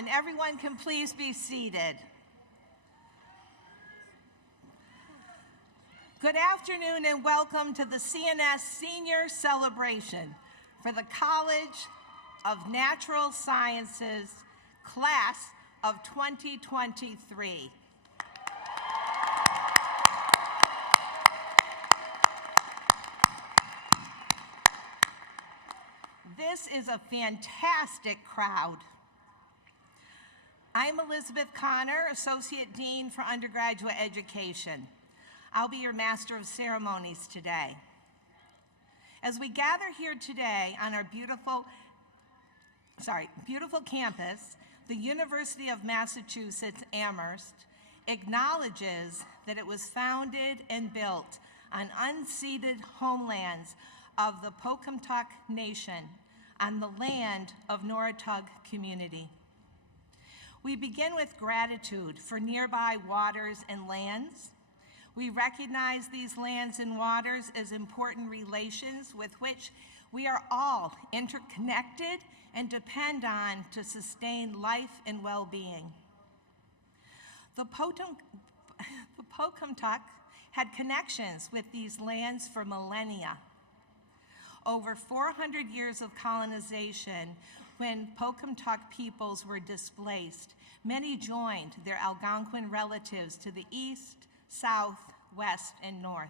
everyone. Everyone can please be seated. Good afternoon and welcome to the CNS Senior Celebration for the College of Natural Sciences Class of 2023. This is a fantastic crowd. I'm Elizabeth Connor, Associate Dean for Undergraduate Education. I'll be your Master of Ceremonies today. As we gather here today on our beautiful campus, the University of Massachusetts Amherst acknowledges that it was founded and built on unceded homelands of the Pocumtuck Nation on the land of Norotug community. We begin with gratitude for nearby waters and lands. We recognize these lands and waters as important relations with which we are all interconnected and depend on to sustain life and well-being. The Pocumtuck had connections with these lands for millennia. Over 400 years of colonization, when Pocumtuck peoples were displaced, many joined their Algonquin relatives to the east, south, west, and north.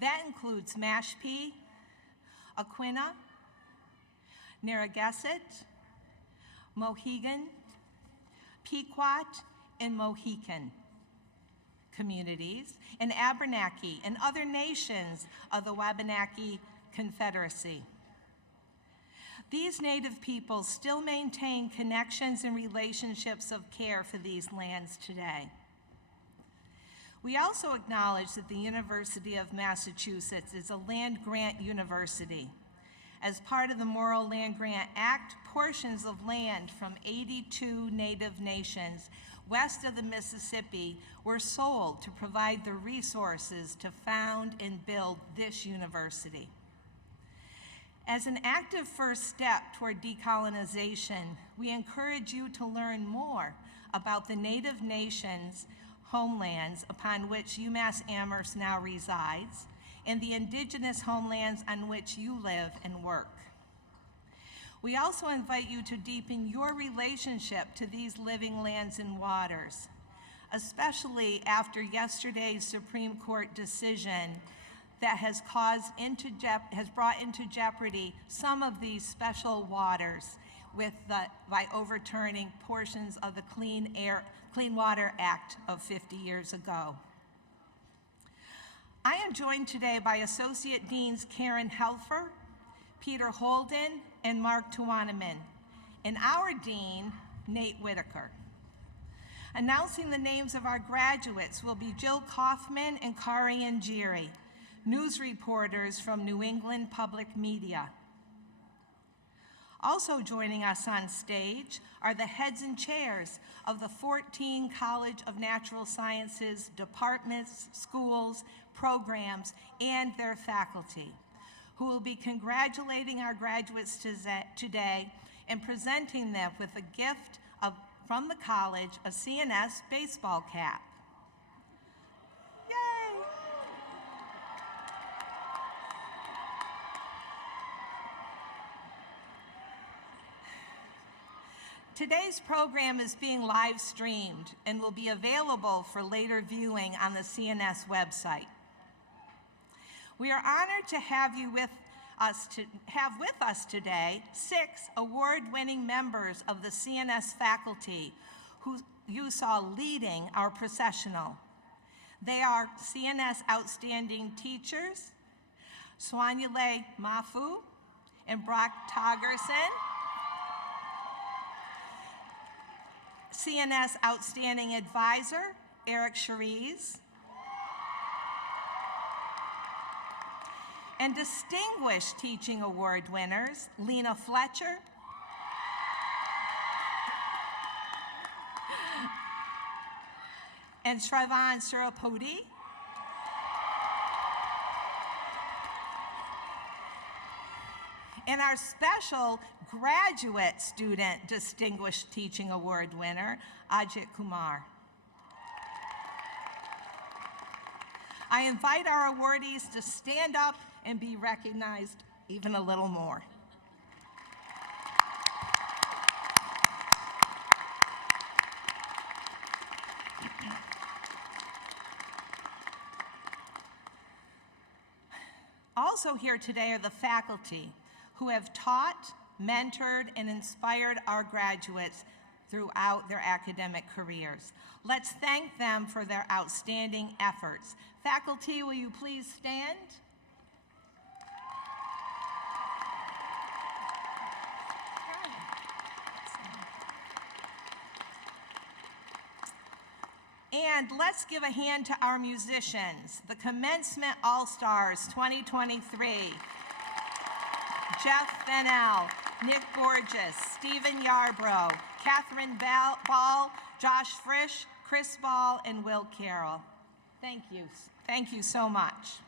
That includes Mashpee, Aquinnah, Narragansett, Mohegan, Pequot, and Mohican communities, and Abenaki and other nations of the Wabanaki Confederacy. These native peoples still maintain connections and relationships of care for these lands today. We also acknowledge that the University of Massachusetts is a land-grant university. As part of the Morrill Land Grant Act, portions of land from 82 native nations west of the Mississippi were sold to provide the resources to found and build this university. As an active first step toward decolonization, we encourage you to learn more about the native nations' homelands upon which UMass Amherst now resides, and the indigenous homelands on which you live and work. We also invite you to deepen your relationship to these living lands and waters, especially after yesterday's Supreme Court decision that has brought into jeopardy some of these special waters by overturning portions of the Clean Water Act of 50 years ago. I am joined today by Associate Deans Karen Helfer, Peter Holden, and Mark Tuaneman, and our Dean, Nate Whitaker. Announcing the names of our graduates will be Jill Kaufman and Kari Njiri, news reporters from New England Public Media. Also joining us on stage are the heads and chairs of the 14 College of Natural Sciences departments, schools, programs, and their faculty, who will be congratulating our graduates today and presenting them with a gift from the college, a CNS baseball cap. Yay! Today's program is being live streamed and will be available for later viewing on the CNS website. We are honored to have with us today 6 award-winning members of the CNS faculty who you saw leading our processional. They are CNS outstanding teachers, Swanyale Mafu and Brock Togerson, CNS outstanding advisor, Eric Cherise, and distinguished teaching award winners, Lena Fletcher, and Shravan Surapudi, and and our special graduate student Distinguished Teaching Award winner, Ajit Kumar. I invite our awardees to stand up and be recognized even a little more. Also here today are the faculty who have taught, mentored, and inspired our graduates throughout their academic careers. Let's thank them for their outstanding efforts. Faculty, will you please stand? And let's give a hand to our musicians, the Commencement All-Stars 2023. Jeff Fennell, Nick Borges, Stephen Yarbrough, Catherine Ball, Josh Frisch, Chris Ball, and Will Carroll. Thank you. Thank you so much.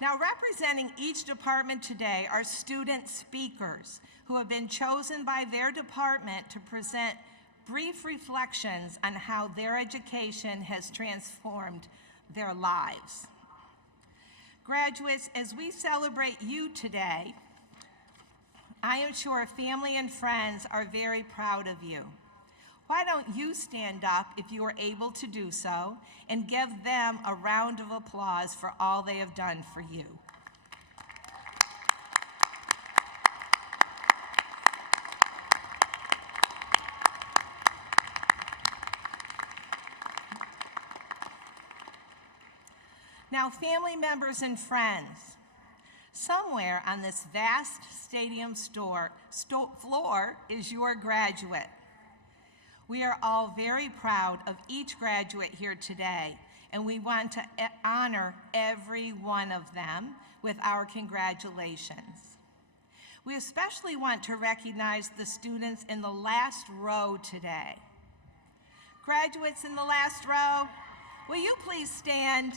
Now, representing each department today are student speakers who have been chosen by their department to present brief reflections on how their education has transformed their lives. Graduates, as we celebrate you today, I am sure family and friends are very proud of you. Why don't you stand up if you are able to do so and give them a round of applause for all they have done for you. Now, family members and friends, somewhere on this vast stadium floor is your graduate. We are all very proud of each graduate here today, and we want to honor every one of them with our congratulations. We especially want to recognize the students in the last row today. Graduates in the last row, will you please stand?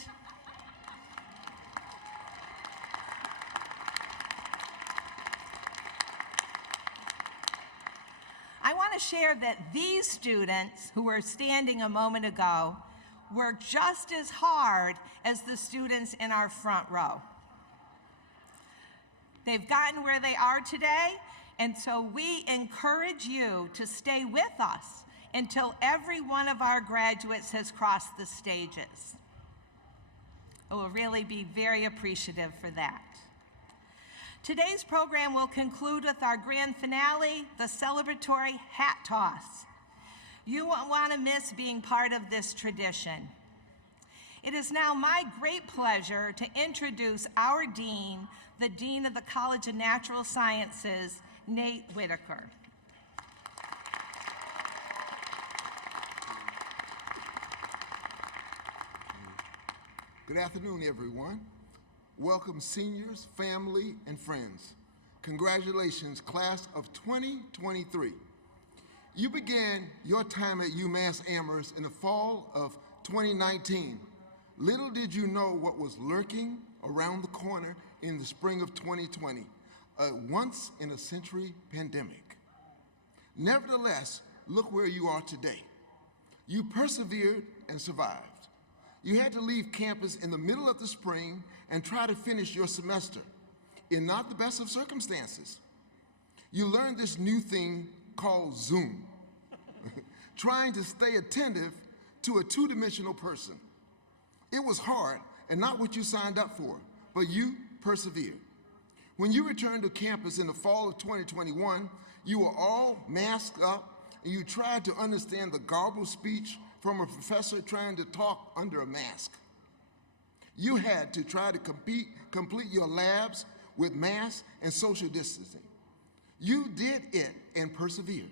I want to share that these students who were standing a moment ago worked just as hard as the students in our front row. They've gotten where they are today, and so we encourage you to stay with us until every one of our graduates has crossed the stages. I will really be very appreciative for that. Today's program will conclude with our grand finale, the celebratory hat toss. You won't want to miss being part of this tradition. It is now my great pleasure to introduce our dean, the Dean of the College of Natural Sciences, Nate Whitaker. Good afternoon, everyone. Welcome seniors, family, and friends. Congratulations, class of 2023. You began your time at UMass Amherst in the fall of 2019. Little did you know what was lurking around the corner in the spring of 2020, a once-in-a-century pandemic. Nevertheless, look where you are today. You persevered and survived. You had to leave campus in the middle of the spring and try to finish your semester in not the best of circumstances. You learned this new thing called Zoom, trying to stay attentive to a two-dimensional person. It was hard and not what you signed up for, but you persevered. When you returned to campus in the fall of 2021, you were all masked up and you tried to understand the garbled speech from a professor trying to talk under a mask. You had to try to complete your labs with masks and social distancing. You did it and persevered.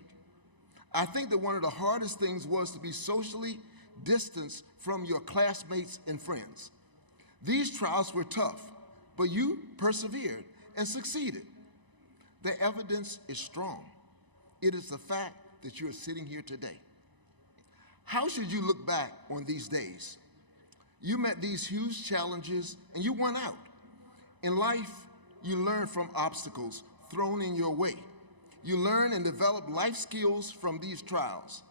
I think that one of the hardest things was to be socially distanced from your classmates and friends. These trials were tough, but you persevered and succeeded. The evidence is strong. It is the fact that you are sitting here today. How should you look back on these days? You met these huge challenges and you won out. In life, You learn from obstacles thrown in your way. You learn and develop life skills from these trials.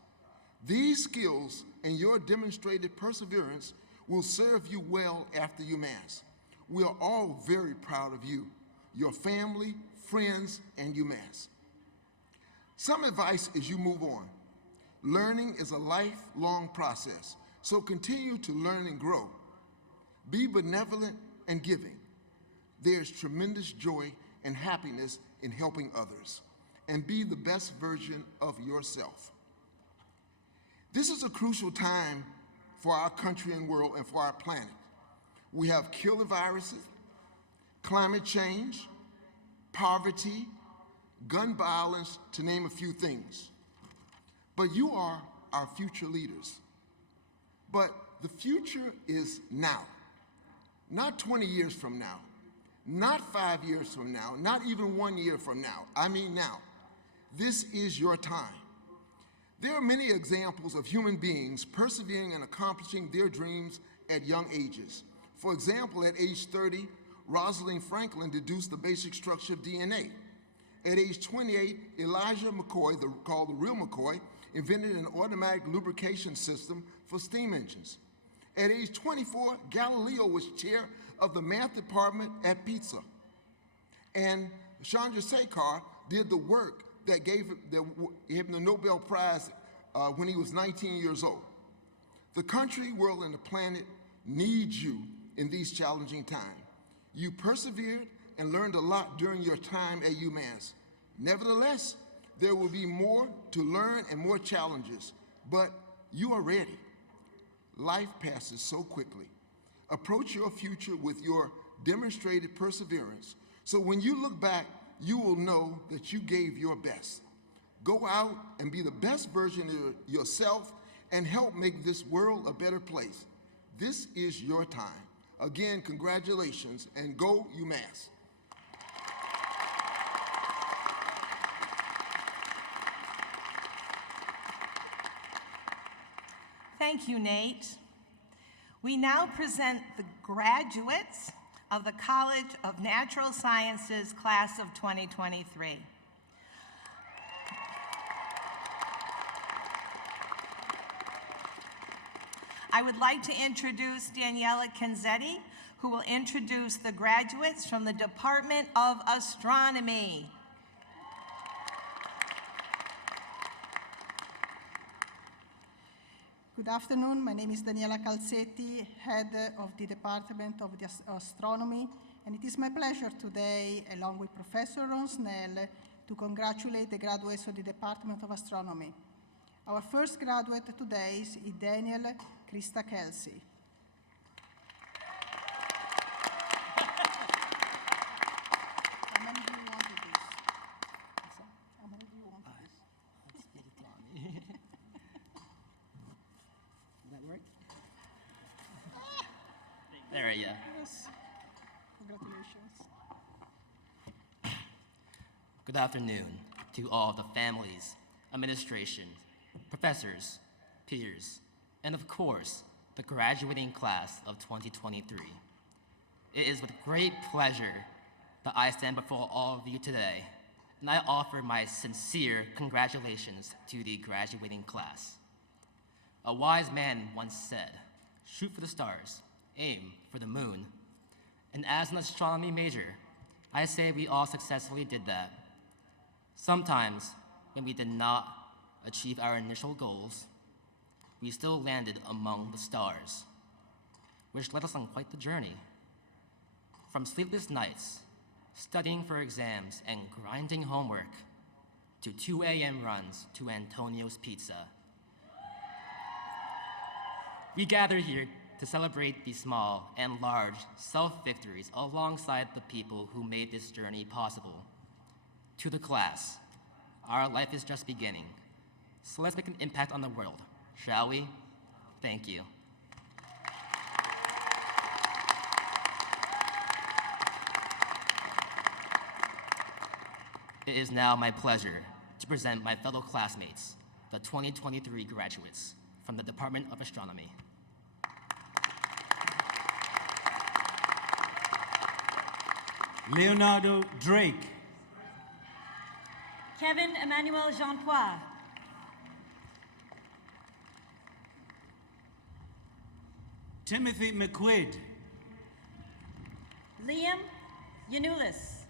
These skills and your demonstrated perseverance will serve you well after UMass. We are all very proud of you, your family, friends, and UMass. Some advice as you move on. Learning is a lifelong process, so continue to learn and grow. Be benevolent and giving. There's tremendous joy and happiness in helping others, and be the best version of yourself. This is a crucial time for our country and world and for our planet. We have killer viruses, climate change, poverty, gun violence, to name a few things. But you are our future leaders. But the future is now, not 20 years from now, not 5 years from now, not even 1 year from now. I mean now. This is your time. There are many examples of human beings persevering and accomplishing their dreams at young ages. For example, at age 30, Rosalind Franklin deduced the basic structure of DNA. At age 28, Elijah McCoy, called the real McCoy, invented an automatic lubrication system for steam engines. At age 24, Galileo was chair of the math department at Pisa. And Chandrasekhar did the work that gave him the Nobel Prize when he was 19 years old. The country, world, and the planet needs you in these challenging times. You persevered and learned a lot during your time at UMass. Nevertheless, there will be more to learn and more challenges, but you are ready. Life passes so quickly. Approach your future with your demonstrated perseverance, so when you look back, you will know that you gave your best. Go out and be the best version of yourself and help make this world a better place. This is your time. Again, congratulations, and go UMass. Thank you, Nate. We now present the graduates of the College of Natural Sciences class of 2023. I would like to introduce Daniela Canzetti, who will introduce the graduates from the Department of Astronomy. Good afternoon. My name is Daniela Calzetti, head of the Department of Astronomy, and it is my pleasure today, along with Professor Ron Snell, to congratulate the graduates of the Department of Astronomy. Our first graduate today is Daniel Krista Kelsey. How many do you want of this? How many do you want of this? Let's get it on. Does that work? There you go. Yes. Congratulations. Good afternoon to all the families, administration, professors, peers, and of course, the graduating class of 2023. It is with great pleasure that I stand before all of you today, and I offer my sincere congratulations to the graduating class. A wise man once said, "Shoot for the stars, aim for the moon." And as an astronomy major, I say we all successfully did that. Sometimes, when we did not achieve our initial goals, we still landed among the stars, which led us on quite the journey. From sleepless nights, studying for exams, and grinding homework, to 2 a.m. runs to Antonio's Pizza. We gather here to celebrate these small and large self-victories alongside the people who made this journey possible. To the class, our life is just beginning, so let's make an impact on the world, shall we? Thank you. It is now my pleasure to present my fellow classmates, the 2023 graduates from the Department of Astronomy. Leonardo Drake. Kevin Emmanuel Jeanpois. Timothy McQuid. Liam Yanulis.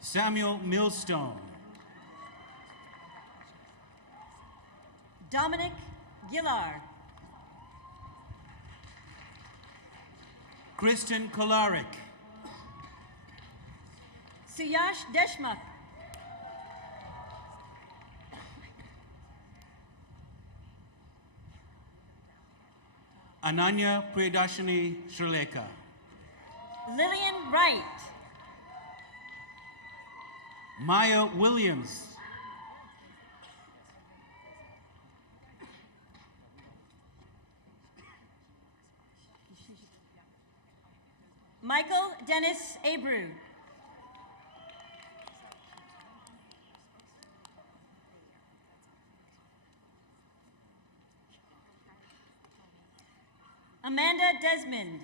Samuel Millstone. Dominic Gillard. Kristen Kolarik. Suyash Deshmukh. Ananya Priyadashini Shreleka. Lillian Wright. Maya Williams. Michael Dennis Abreu. Amanda Desmond.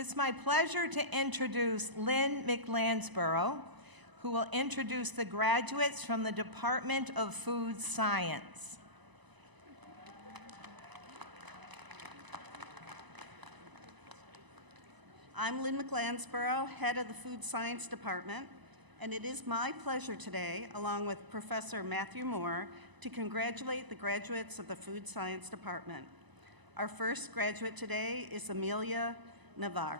It's my pleasure to introduce Lynn McLansborough, who will introduce the graduates from the Department of Food Science. I'm Lynn McLansborough, head of the Food Science Department, and it is my pleasure today, along with Professor Matthew Moore, to congratulate the graduates of the Food Science Department. Our first graduate today is Amelia Navar.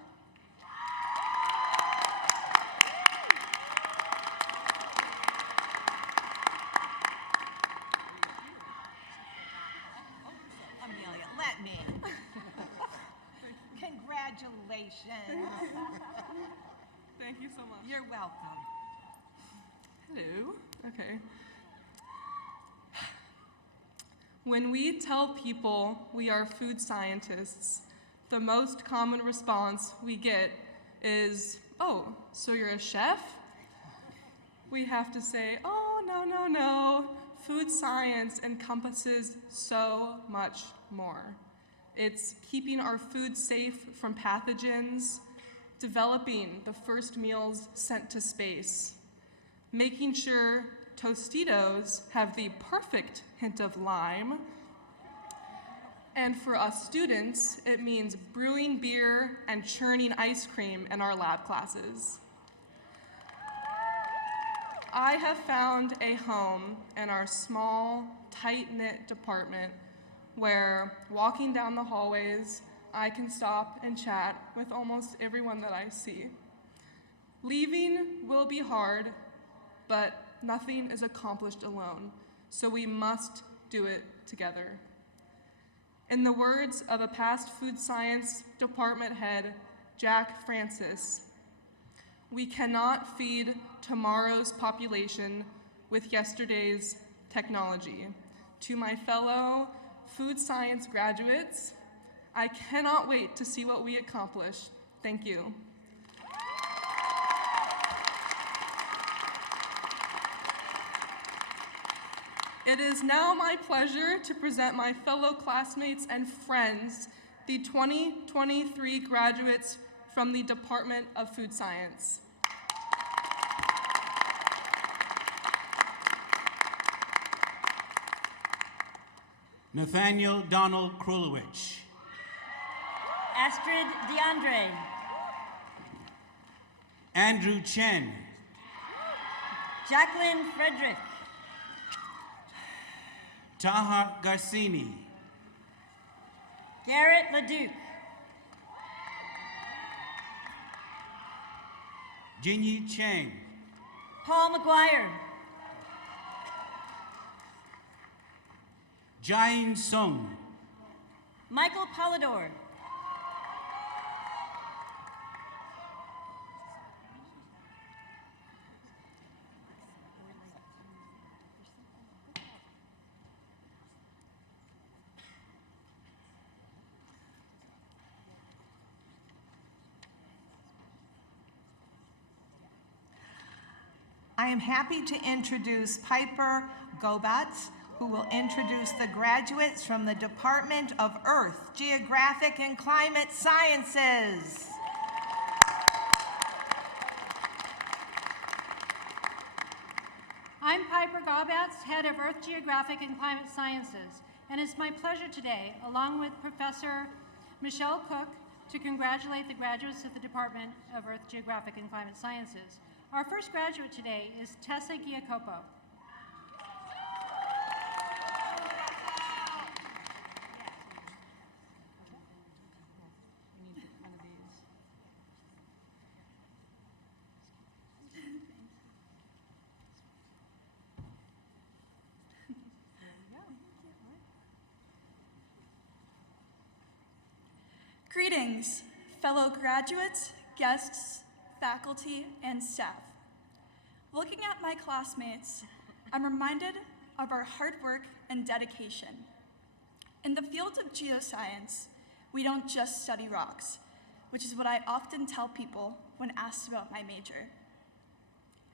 Amelia, let me. Congratulations. Thank you so much. You're welcome. Hello. Okay. When we tell people we are food scientists, the most common response we get is, "Oh, so you're a chef?" We have to say, "Oh, no, no, no. Food science encompasses so much more. It's keeping our food safe from pathogens, developing the first meals sent to space, making sure Tostitos have the perfect hint of lime. And for us students, it means brewing beer and churning ice cream in our lab classes. I have found a home in our small, tight-knit department where, walking down the hallways, I can stop and chat with almost everyone that I see. Leaving will be hard, but nothing is accomplished alone, so we must do it together. In the words of a past food science department head, Jack Francis, we cannot feed tomorrow's population with yesterday's technology. To my fellow food science graduates, I cannot wait to see what we accomplish. Thank you. It is now my pleasure to present my fellow classmates and friends, the 2023 graduates from the Department of Food Science. Nathaniel Donald Krulowich. Astrid DeAndre. Andrew Chen. Jacqueline Frederick. Taha Garcini. Garrett LeDuc. Jinyi Chang. Paul McGuire. Jain Sung. Michael Polidor. I am happy to introduce Piper Gobatz, who will introduce the graduates from the Department of Earth, Geographic, and Climate Sciences. I'm Piper Gobatz, Head of Earth Geographic and Climate Sciences, and it's my pleasure today, along with Professor Michelle Cook, to congratulate the graduates of the Department of Earth Geographic and Climate Sciences. Our first graduate today is Tessa Giacopo. Greetings, fellow graduates, guests, faculty, and staff. Looking at my classmates, I'm reminded of our hard work and dedication. In the field of geoscience, we don't just study rocks, which is what I often tell people when asked about my major.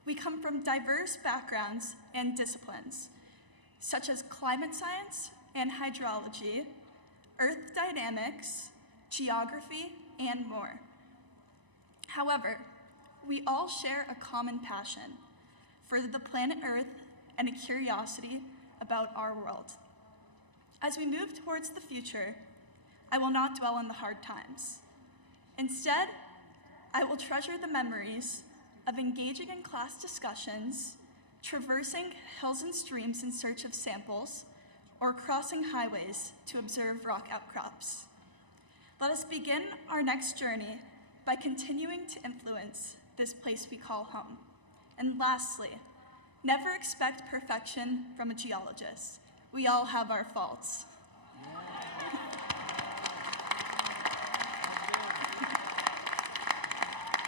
We come from diverse backgrounds and disciplines, such as climate science and hydrology, earth dynamics, geography, and more. However, we all share a common passion for the planet Earth and a curiosity about our world. As we move towards the future, I will not dwell on the hard times. Instead, I will treasure the memories of engaging in class discussions, traversing hills and streams in search of samples, or crossing highways to observe rock outcrops. Let us begin our next journey by continuing to influence this place we call home. And lastly, never expect perfection from a geologist. We all have our faults.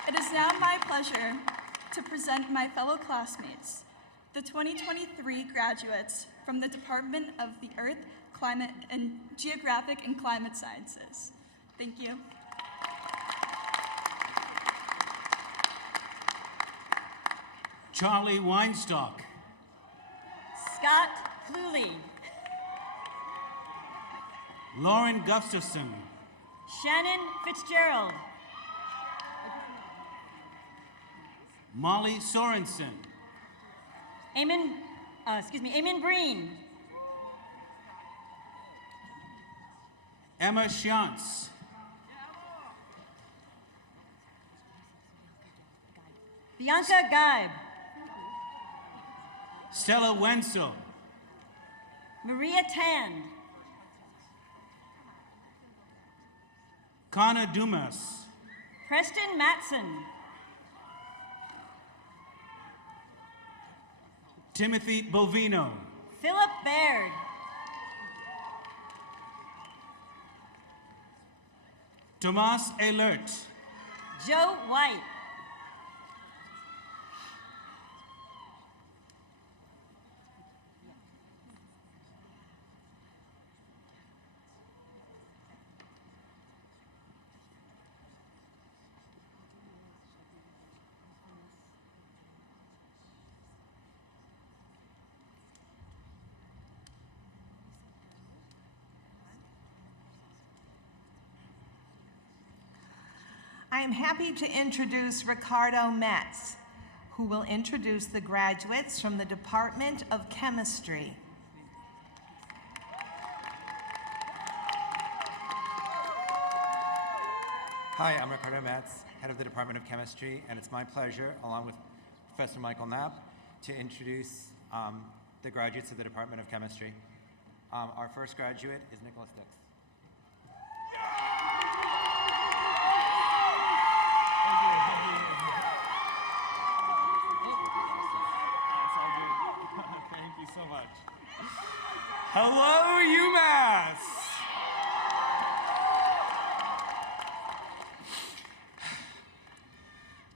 It is now my pleasure to present my fellow classmates, the 2023 graduates from the Department of the Earth, Climate, and Geographic and Climate Sciences. Thank you. Charlie Weinstock. Scott Cluley. Lauren Gustafson. Shannon Fitzgerald. Molly Sorensen. Eamon Breen. Emma Shantz. Bianca Geib. Stella Wenzel. Maria Tand. Kana Dumas. Preston Matson. Timothy Bovino. Philip Baird. Tomas Ehlert. Joe White. I am happy to introduce Ricardo Metz, who will introduce the graduates from the Department of Chemistry. Hi, I'm Ricardo Metz, head of the Department of Chemistry, and it's my pleasure, along with Professor Michael Knapp, to introduce the graduates of the Department of Chemistry. Our first graduate is Nicholas Dix. Hello,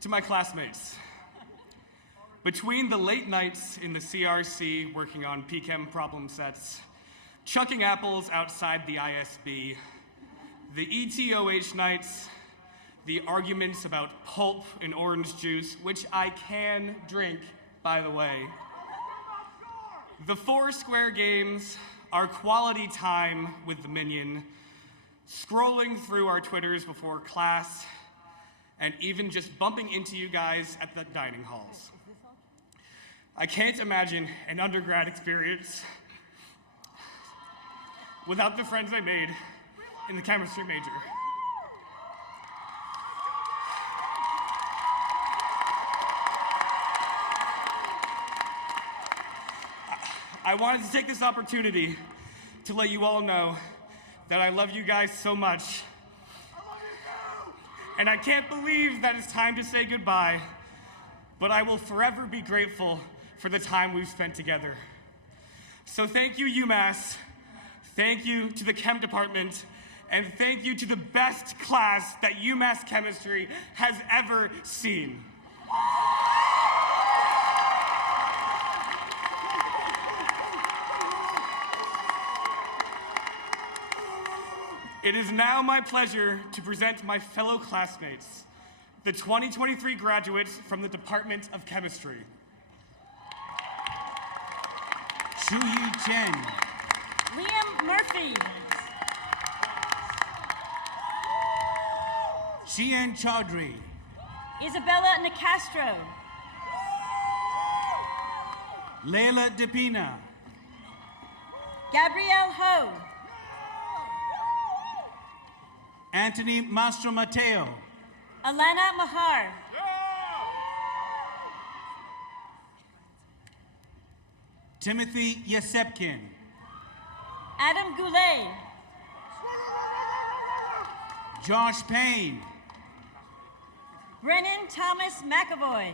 To my classmates, between the late nights in the CRC working on PChem problem sets, chucking apples outside the ISB, the ETOH nights, the arguments about pulp and orange juice, which I can drink, by the way, the Foursquare games, our quality time with the Minion, scrolling through our Twitters before class, and even just bumping into you guys at the dining halls. I can't imagine an undergrad experience without the friends I made in the chemistry major. I wanted to take this opportunity to let you all know that I love you guys so much. I love you too! And I can't believe that it's time to say goodbye, but I will forever be grateful for the time we've spent together. So thank you, UMass. Thank you to the Chem department, and thank you to the best class that UMass Chemistry has ever seen. It is now my pleasure to present my fellow classmates, the 2023 graduates from the Department of Chemistry. Shuyi Chen, Liam Murphy. Shian Chaudhry, Isabella Nicastro. Leila Depina, Gabrielle Ho. Anthony Mastro Mateo, Alana Mahar. Timothy Yesepkin, Adam Goulet. Josh Payne, Brennan Thomas McAvoy.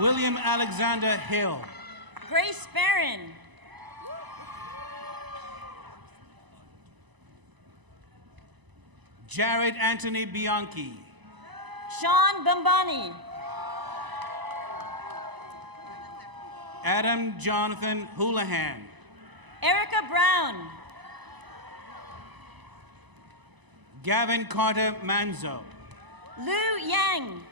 William Alexander Hill, Grace Barron. Jared Anthony Bianchi, Sean Bombani. Adam Jonathan Houlihan, Erica Brown. Gavin Carter Manzo, Lou Yang.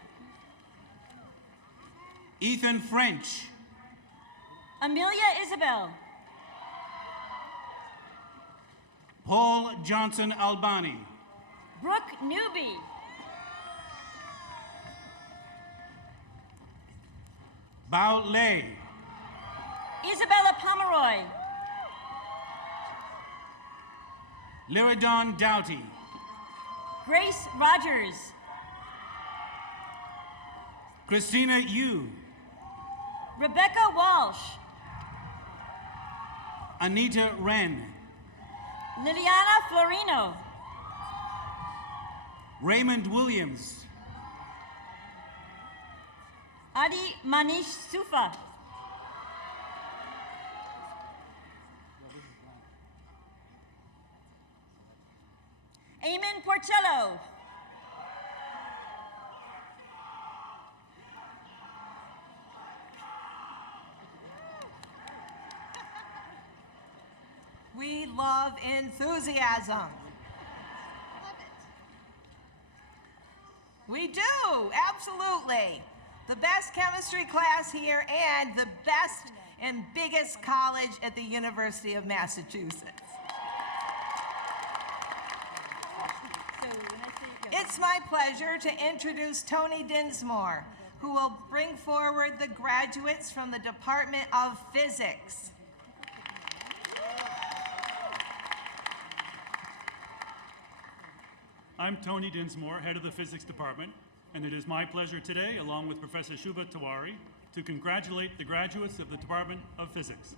Ethan French, Amelia Isabel. Paul Johnson Albani, Brooke Newby. Bao Lei, Isabella Pomeroy. Lyridon Doughty, Grace Rogers. Christina Yu, Rebecca Walsh. Anita Wren, Liliana Florino. Raymond Williams, Adi Manish Sufa. Eamon Porcello. We love enthusiasm. We do, absolutely. The best chemistry class here and the best and biggest college at the University of Massachusetts. It's my pleasure to introduce Tony Dinsmore, who will bring forward the graduates from the Department of Physics. I'm Tony Dinsmore, head of the physics department, and it is my pleasure today, along with Professor Shubha Tiwari, to congratulate the graduates of the Department of Physics.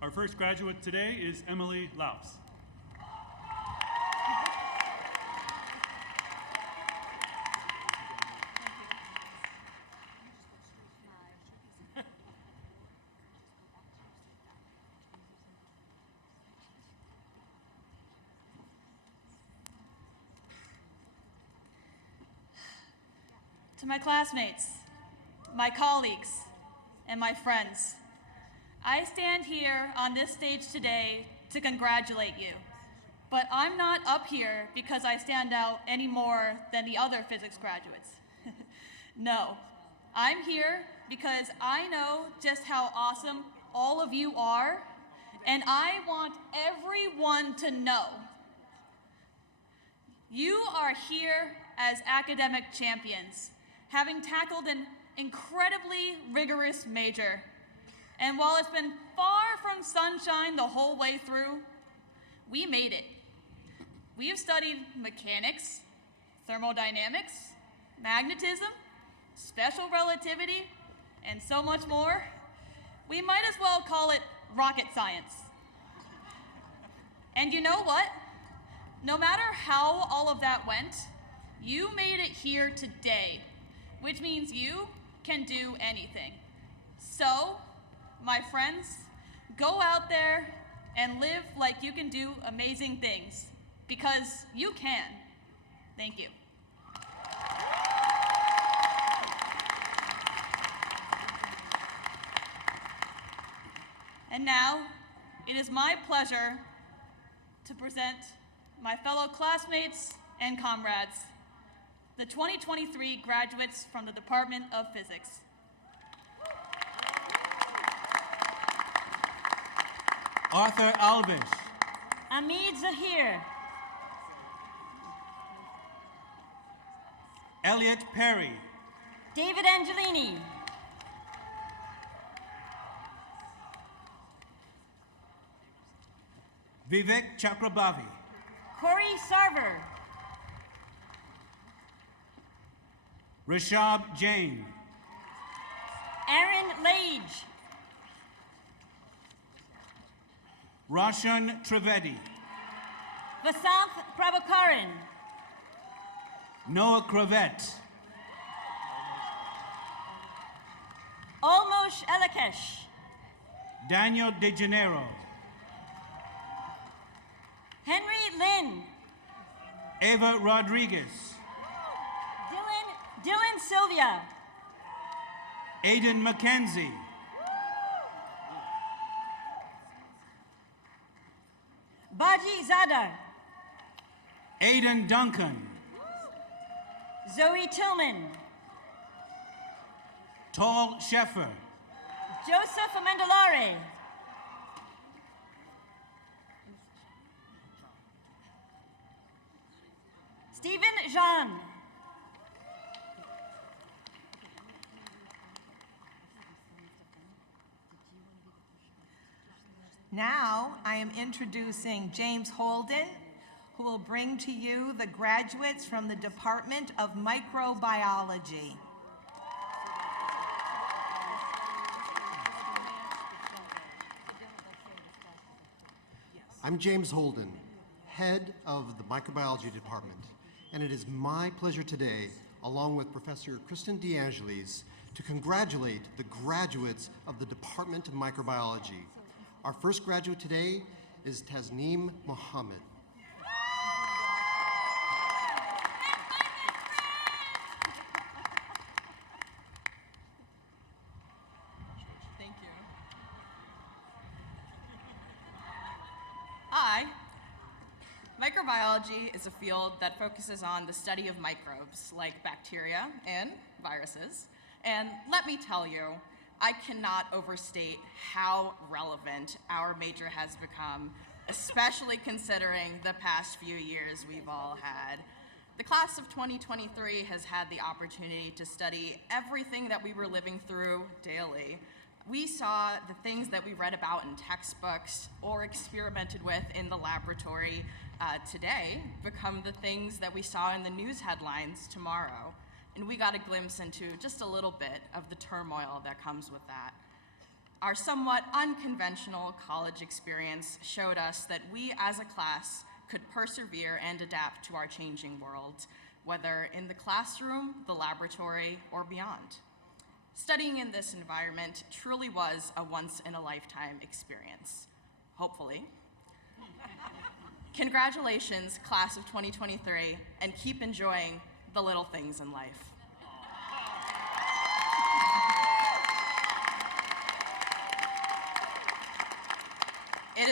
Our first graduate today is Emily Laus. To my classmates, my colleagues, and my friends, I stand here on this stage today to congratulate you. But I'm not up here because I stand out any more than the other physics graduates. No, I'm here because I know just how awesome all of you are, and I want everyone to know. You are here as academic champions, having tackled an incredibly rigorous major. And while it's been far from sunshine the whole way through, we made it. We have studied mechanics, thermodynamics, magnetism, special relativity, and so much more. We might as well call it rocket science. And you know what? No matter how all of that went, you made it here today, which means you can do anything. So, my friends, go out there and live like you can do amazing things, because you can. Thank you. And now, it is my pleasure to present my fellow classmates and comrades, the 2023 graduates from the Department of Physics. Arthur Albish. Amid Zahir. Elliot Perry. David Angelini. Vivek Chakrabavi. Corey Sarver. Rishab Jain. Aaron Lage. Roshan Trivedi. Vasanth Prabhakaran. Noah Cravette. Olmosh Elakesh. Daniel De Janeiro. Henry Lin. Eva Rodriguez. Dylan Sylvia. Aiden McKenzie. Baji Zadar. Aiden Duncan. Zoe Tillman. Tall Sheffer. Joseph Amendelare. Stephen Jean. Now, I am introducing James Holden, who will bring to you the graduates from the Department of Microbiology. I'm James Holden, head of the Microbiology Department, and it is my pleasure today, along with Professor Kristen DeAngelis, to congratulate the graduates of the Department of Microbiology. Our first graduate today is Tasneem Mohammed. Thank you. Hi. Microbiology is a field that focuses on the study of microbes like bacteria and viruses. And let me tell you, I cannot overstate how relevant our major has become, especially considering the past few years we've all had. The class of 2023 has had the opportunity to study everything that we were living through daily. We saw the things that we read about in textbooks or experimented with in the laboratory today become the things that we saw in the news headlines tomorrow. And we got a glimpse into just a little bit of the turmoil that comes with that. Our somewhat unconventional college experience showed us that we as a class could persevere and adapt to our changing world, whether in the classroom, the laboratory, or beyond. Studying in this environment truly was a once-in-a-lifetime experience, hopefully. Congratulations, class of 2023, and keep enjoying the little things in life.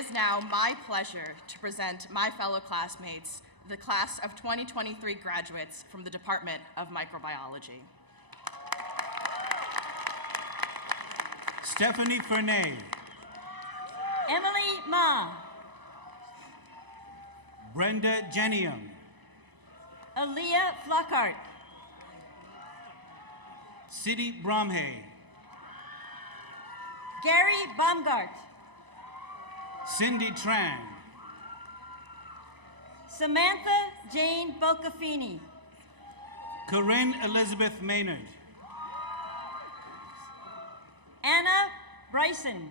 is now my pleasure to present my fellow classmates, the class of 2023 graduates from the Department of Microbiology. Stephanie Fernay. Emily Ma. Brenda Jenium. Aaliyah Flockhart. Sidi Bromhay. Gary Baumgart. Cindy Tran. Samantha Jane Bocafini. Corinne Elizabeth Maynard. Anna Bryson.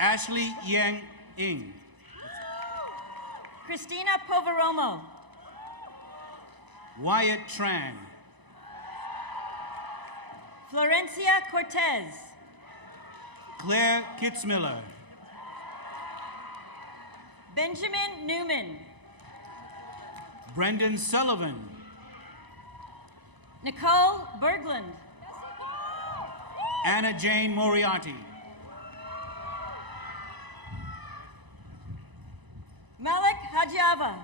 Ashley Yang Ing. Christina Poveromo. Wyatt Tran. Florencia Cortez. Claire Kitzmiller. Benjamin Newman. Brendan Sullivan. Nicole Berglund. Anna Jane Moriarty. Malik Hajava.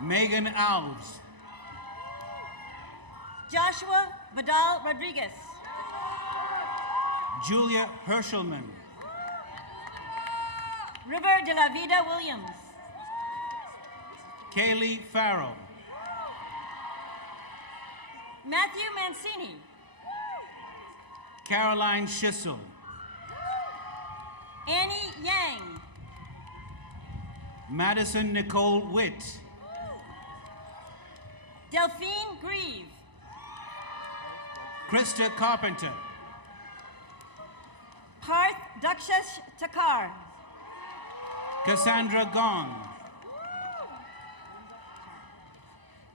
Megan Alves. Joshua Vidal Rodriguez. Julia Hershelman. River de la Vida Williams. Kaylee Farrell. Matthew Mancini. Caroline Schissel. Annie Yang. Madison Nicole Witt. Delphine Grieve. Krista Carpenter. Parth Dakshesh Takar. Cassandra Gong.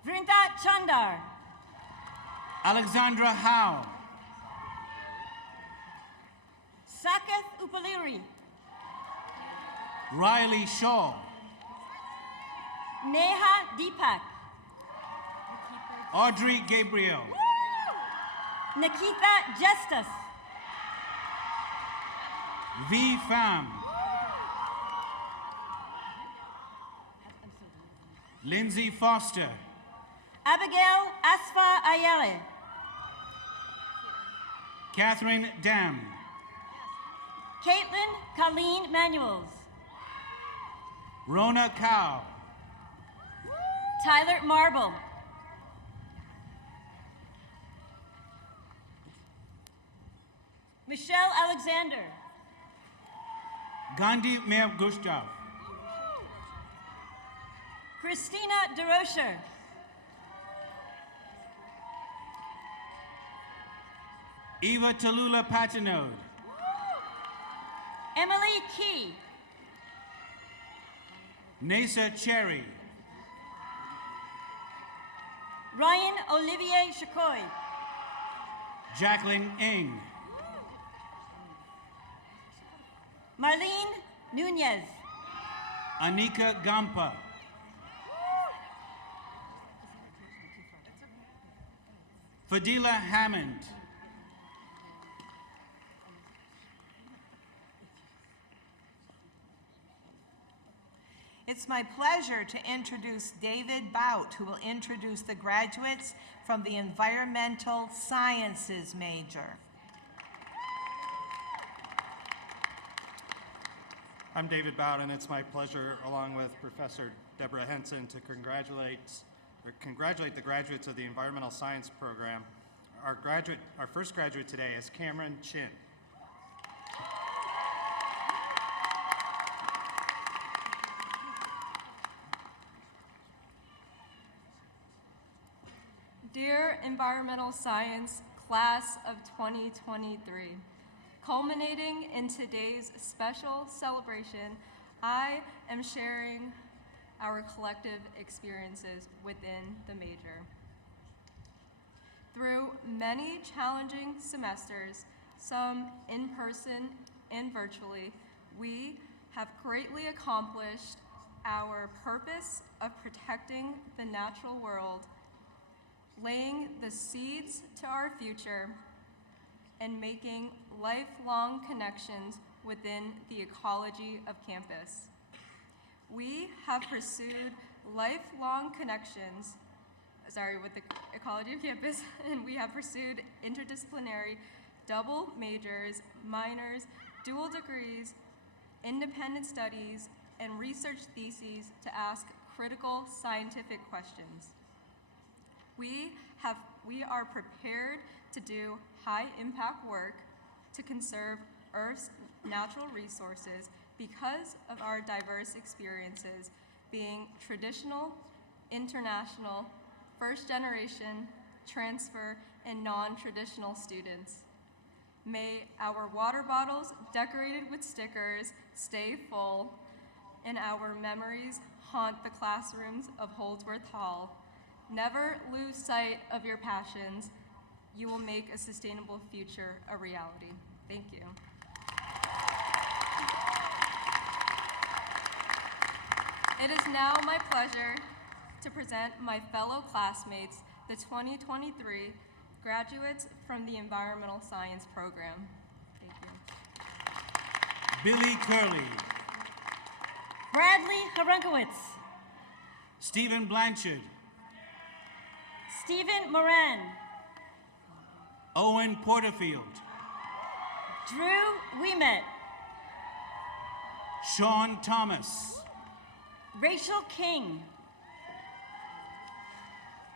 Vrinda Chandar. Alexandra Howe. Sakath Upaliri. Riley Shaw. Neha Deepak. Audrey Gabriel. Nikita Justus. V. Pham. Lindsay Foster. Abigail Asfa Ayale. Catherine Dam. Caitlin Colleen Manuels. Rona Cow. Tyler Marble. Michelle Alexander. Gandhi Mev Gustav. Christina DeRocher. Eva Tallulah Patinode. Emily Key. Nasa Cherry. Ryan Olivier Chacoy. Jacqueline Ng. Marlene Nunez. Anika Gampa. Fadila Hammond. It's my pleasure to introduce David Bout, who will introduce the graduates from the Environmental Sciences major. I'm David Bout, and it's my pleasure, along with Professor Deborah Henson, to congratulate the graduates of the Environmental Science program. Our first graduate today is Cameron Chin. Dear Environmental Science Class of 2023, culminating in today's special celebration, I am sharing our collective experiences within the major. Through many challenging semesters, some in person and virtually, we have greatly accomplished our purpose of protecting the natural world, laying the seeds to our future, and making lifelong connections within the ecology of campus. We have pursued lifelong connections, with the ecology of campus, and we have pursued interdisciplinary double majors, minors, dual degrees, independent studies, and research theses to ask critical scientific questions. We are prepared to do high-impact work to conserve Earth's natural resources because of our diverse experiences, being traditional, international, first generation, transfer, and non-traditional students. May our water bottles decorated with stickers stay full, and our memories haunt the classrooms of Holdsworth Hall. Never lose sight of your passions. You will make a sustainable future a reality. Thank you. It is now my pleasure to present my fellow classmates, the 2023 graduates from the Environmental Science program. Thank you. Billy Curley. Bradley Harunkowitz. Stephen Blanchard. Stephen Moran. Owen Porterfield. Drew Ouimet. Sean Thomas. Rachel King.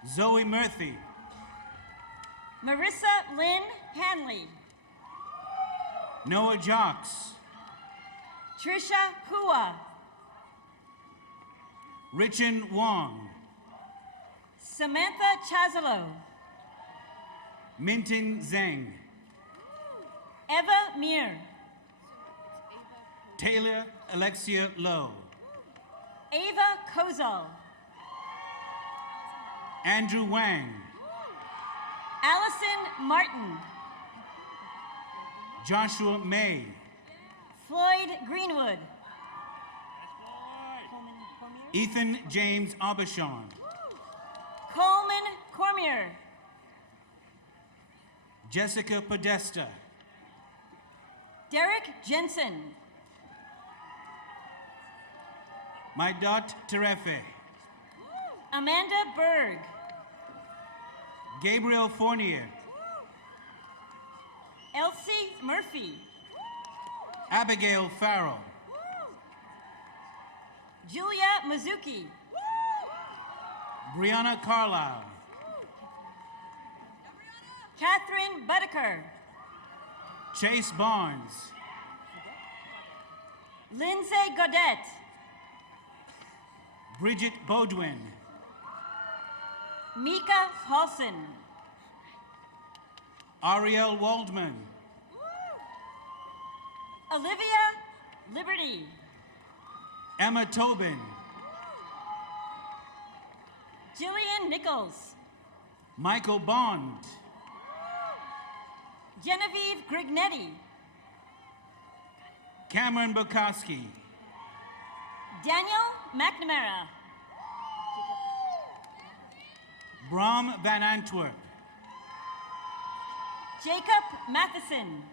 Zoe Murphy. Marissa Lynn Hanley. Noah Jocks. Trisha Hua. Richin Wong. Samantha Chazalo. Minton Zheng. Eva Mir. Taylor Alexia Lowe. Ava Kozal. Andrew Wang. Allison Martin. Joshua May. Floyd Greenwood. Ethan James Aubuchon. Coleman Cormier. Jessica Podesta. Derek Jensen. Maidat Terefe. Amanda Berg. Gabriel Fournier. Elsie Murphy. Abigail Farrell. Julia Mizuki. Brianna Carlisle. Catherine Buttaker. Chase Barnes. Lindsay Godet. Bridget Bodwin. Mika Paulson. Ariel Waldman. Olivia Liberty. Emma Tobin. Jillian Nichols. Michael Bond. Genevieve Grignetti. Cameron Bukowski. Daniel McNamara. Bram Van Antwerp. Jacob Matheson.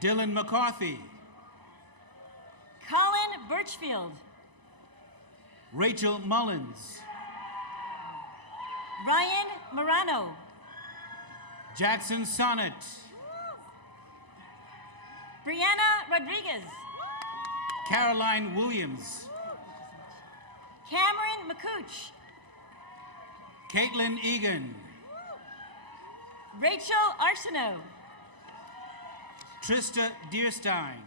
Dylan McCarthy. Colin Birchfield. Rachel Mullins. Ryan Morano. Jackson Sonnet. Brianna Rodriguez. Caroline Williams. Cameron McCooch. Caitlin Egan. Rachel Arsenault. Trista Deerstein.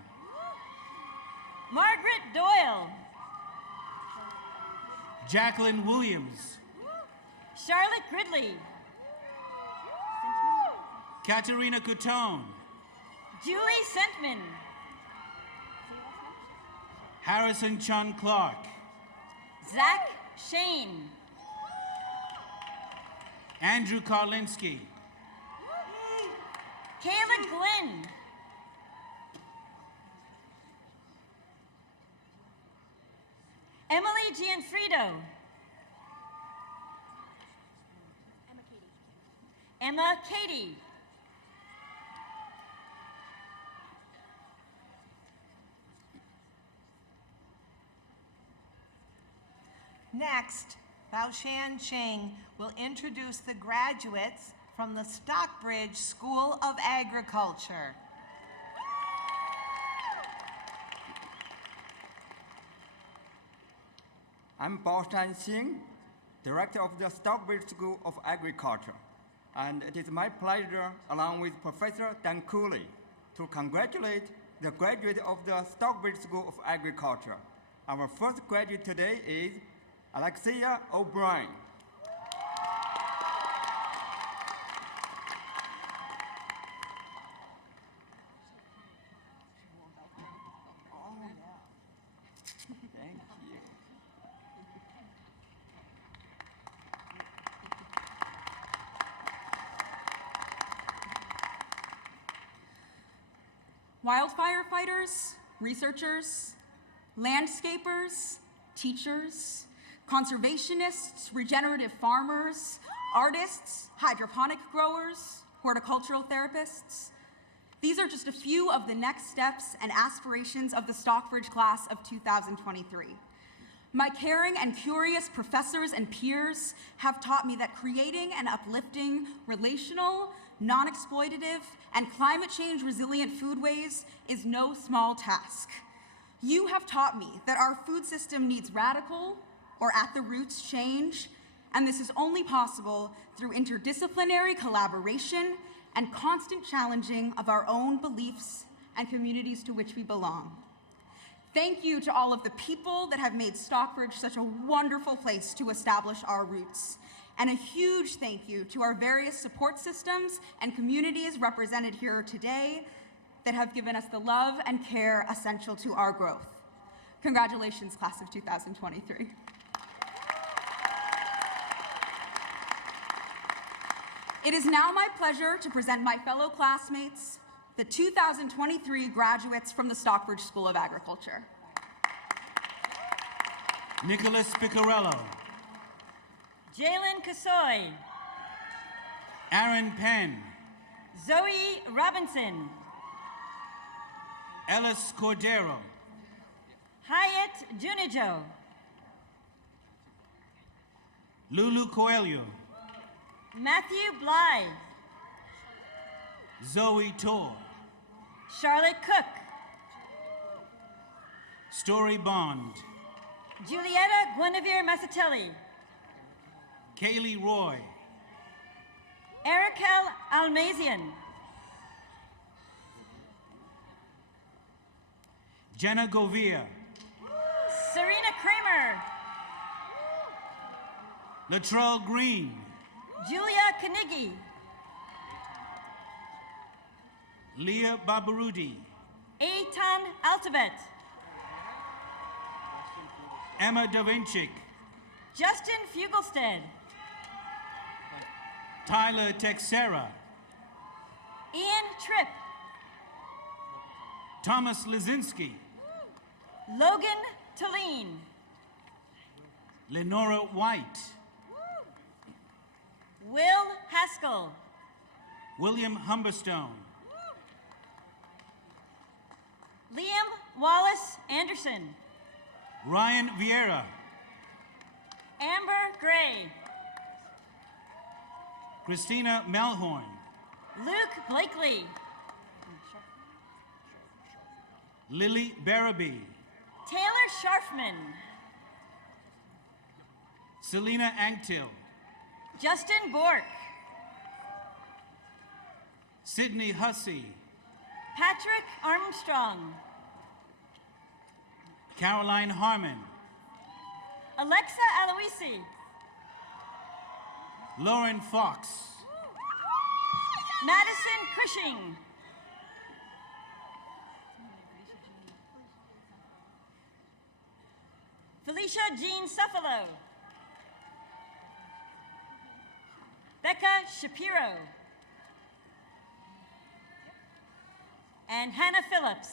Margaret Doyle. Jacqueline Williams. Charlotte Gridley. Katerina Coutone. Julie Sentman. Harrison Chun Clark. Zach Shane. Andrew Karlinski. Kayla Glenn. Emily Gianfrido. Emma Katie. Next, Baoshan Cheng will introduce the graduates from the Stockbridge School of Agriculture. I'm Baoshan Xing, Director of the Stockbridge School of Agriculture, and it is my pleasure, along with Professor Dan Cooley, to congratulate the graduate of the Stockbridge School of Agriculture. Our first graduate today is Alexia O'Brien. Thank you. Wildfire fighters, researchers, landscapers, teachers, conservationists, regenerative farmers, artists, hydroponic growers, horticultural therapists. These are just a few of the next steps and aspirations of the Stockbridge class of 2023. My caring and curious professors and peers have taught me that creating and uplifting relational, non-exploitative, and climate change resilient foodways is no small task. You have taught me that our food system needs radical or at the roots change, and this is only possible through interdisciplinary collaboration and constant challenging of our own beliefs and communities to which we belong. Thank you to all of the people that have made Stockbridge such a wonderful place to establish our roots. And a huge thank you to our various support systems and communities represented here today that have given us the love and care essential to our growth. Congratulations, class of 2023. It is now my pleasure to present my fellow classmates, the 2023 graduates from the Stockbridge School of Agriculture. Nicholas Picarello. Jalen Kasoy. Aaron Penn. Zoe Robinson. Ellis Cordero. Hyatt Junijo. Lulu Coelho. Matthew Blythe. Zoe Tor. Charlotte Cook. Story Bond. Julietta Guinevere Massatelli. Kaylee Roy. Erikel Almazian. Jenna Govia. Serena Kramer. Latrell Green. Julia Kanigi. Leah Babarudi. Eitan Altabet. Emma Davinchik. Justin Fugelstead. Tyler Texera. Ian Tripp. Thomas Lizinski. Logan Talene. Lenora White. Will Haskell. William Humberstone. Liam Wallace Anderson. Ryan Vieira. Amber Gray. Christina Melhorn. Luke Blakely. Lily Barabee. Taylor Scharfman. Selena Anktil. Justin Bork. Sydney Hussey. Patrick Armstrong. Caroline Harmon. Alexa Aloisi. Lauren Fox. Madison Cushing. Felicia Jean Suffalo. Becca Shapiro. And Hannah Phillips.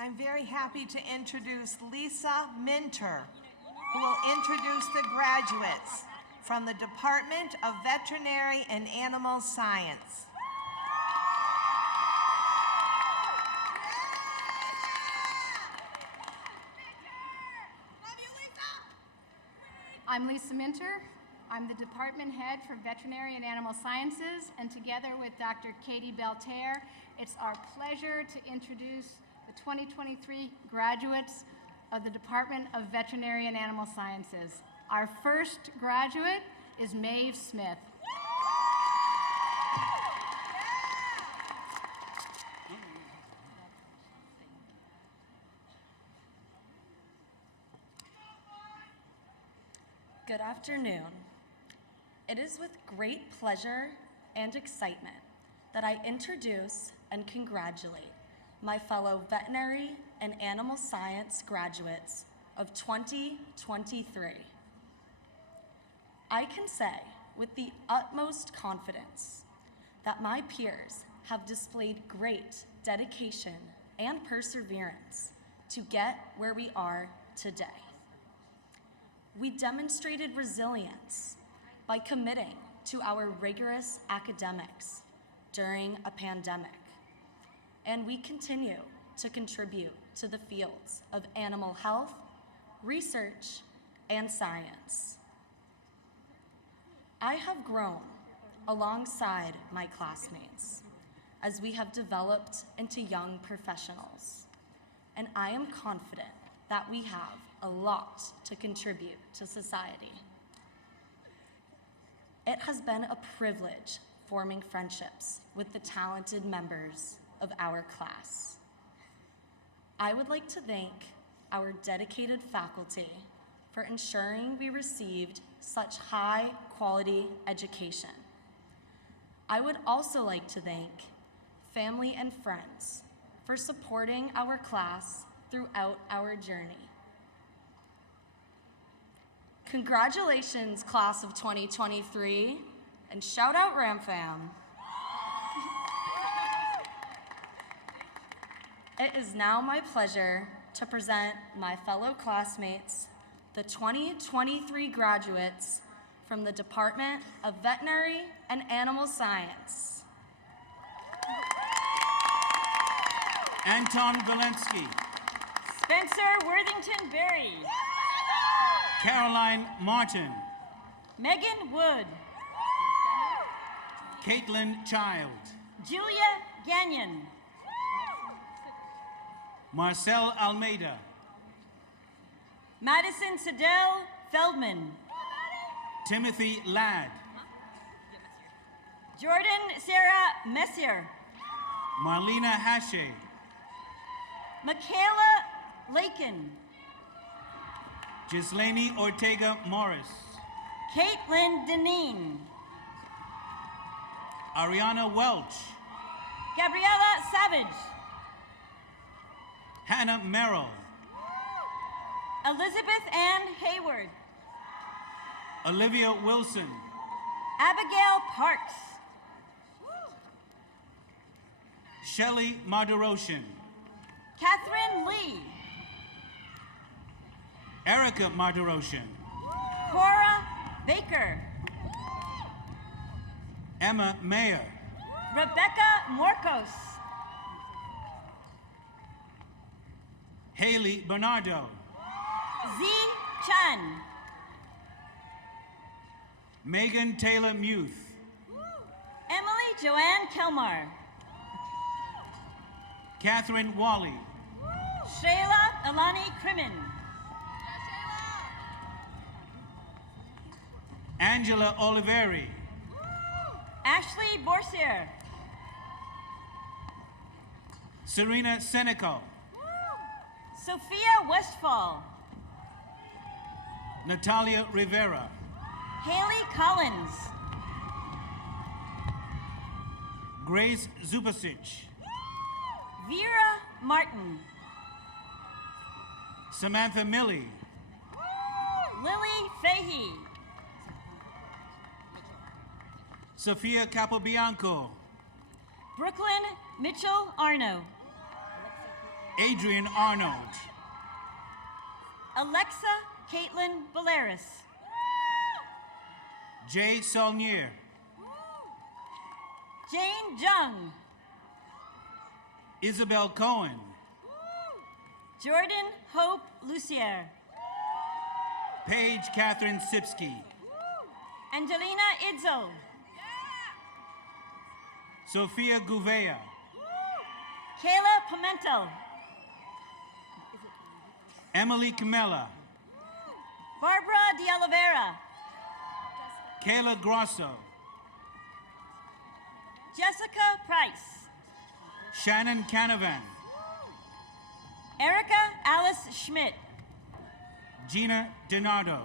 I'm very happy to introduce Lisa Minter, who will introduce the graduates from the Department of Veterinary and Animal Science. I'm Lisa Minter. I'm the department head for Veterinary and Animal Sciences, and together with Dr. Katie Belter, it's our pleasure to introduce the 2023 graduates of the Department of Veterinary and Animal Sciences. Our first graduate is Maeve Smith. Good afternoon. It is with great pleasure and excitement that I introduce and congratulate my fellow veterinary and animal science graduates of 2023. I can say with the utmost confidence that my peers have displayed great dedication and perseverance to get where we are today. We demonstrated resilience by committing to our rigorous academics during a pandemic, and we continue to contribute to the fields of animal health, research, and science. I have grown alongside my classmates as we have developed into young professionals, and I am confident that we have a lot to contribute to society. It has been a privilege forming friendships with the talented members of our class. I would like to thank our dedicated faculty for ensuring we received such high quality education. I would also like to thank family and friends for supporting our class throughout our journey. Congratulations, class of 2023, and shout out RamFam. It is now my pleasure to present my fellow classmates, the 2023 graduates from the Department of Veterinary and Animal Science. Anton Valensky. Spencer Worthington Berry. Caroline Martin. Megan Wood. Caitlin Child. Julia Gagnon. Marcel Almeida. Madison Siddell Feldman. Timothy Ladd. Jordan Sarah Messier. Marlena Hashe. Michaela Lakin. Gislaine Ortega Morris. Caitlin Deneen. Ariana Welch. Gabriella Savage. Hannah Merrill. Elizabeth Ann Hayward. Olivia Wilson. Abigail Parks. Shelley Marderoshan. Catherine Lee. Erica Marderoshan. Cora Baker. Emma Mayer. Rebecca Morcos. Haley Bernardo. Z Chan. Megan Taylor Muth. Emily Joanne Kelmar. Catherine Wally. Shayla Alani Crimin. Angela Oliveri. Ashley Borsier. Serena Senecal. Sophia Westfall. Natalia Rivera. Haley Collins. Grace Zupasic. Vera Martin. Samantha Milley. Lily Fahey. Sophia Capobianco. Brooklyn Mitchell Arno. Adrian Arnold. Alexa Caitlin Valeris. Jay Saulnier. Jane Jung. Isabel Cohen. Jordan Hope Lucier. Paige Catherine Sipsky. Angelina Idzel. Sophia Gouveia. Kayla Pimentel. Emily Camella. Barbara De Oliveira. Kayla Grosso. Jessica Price. Shannon Canavan. Erica Alice Schmidt. Gina Donardo.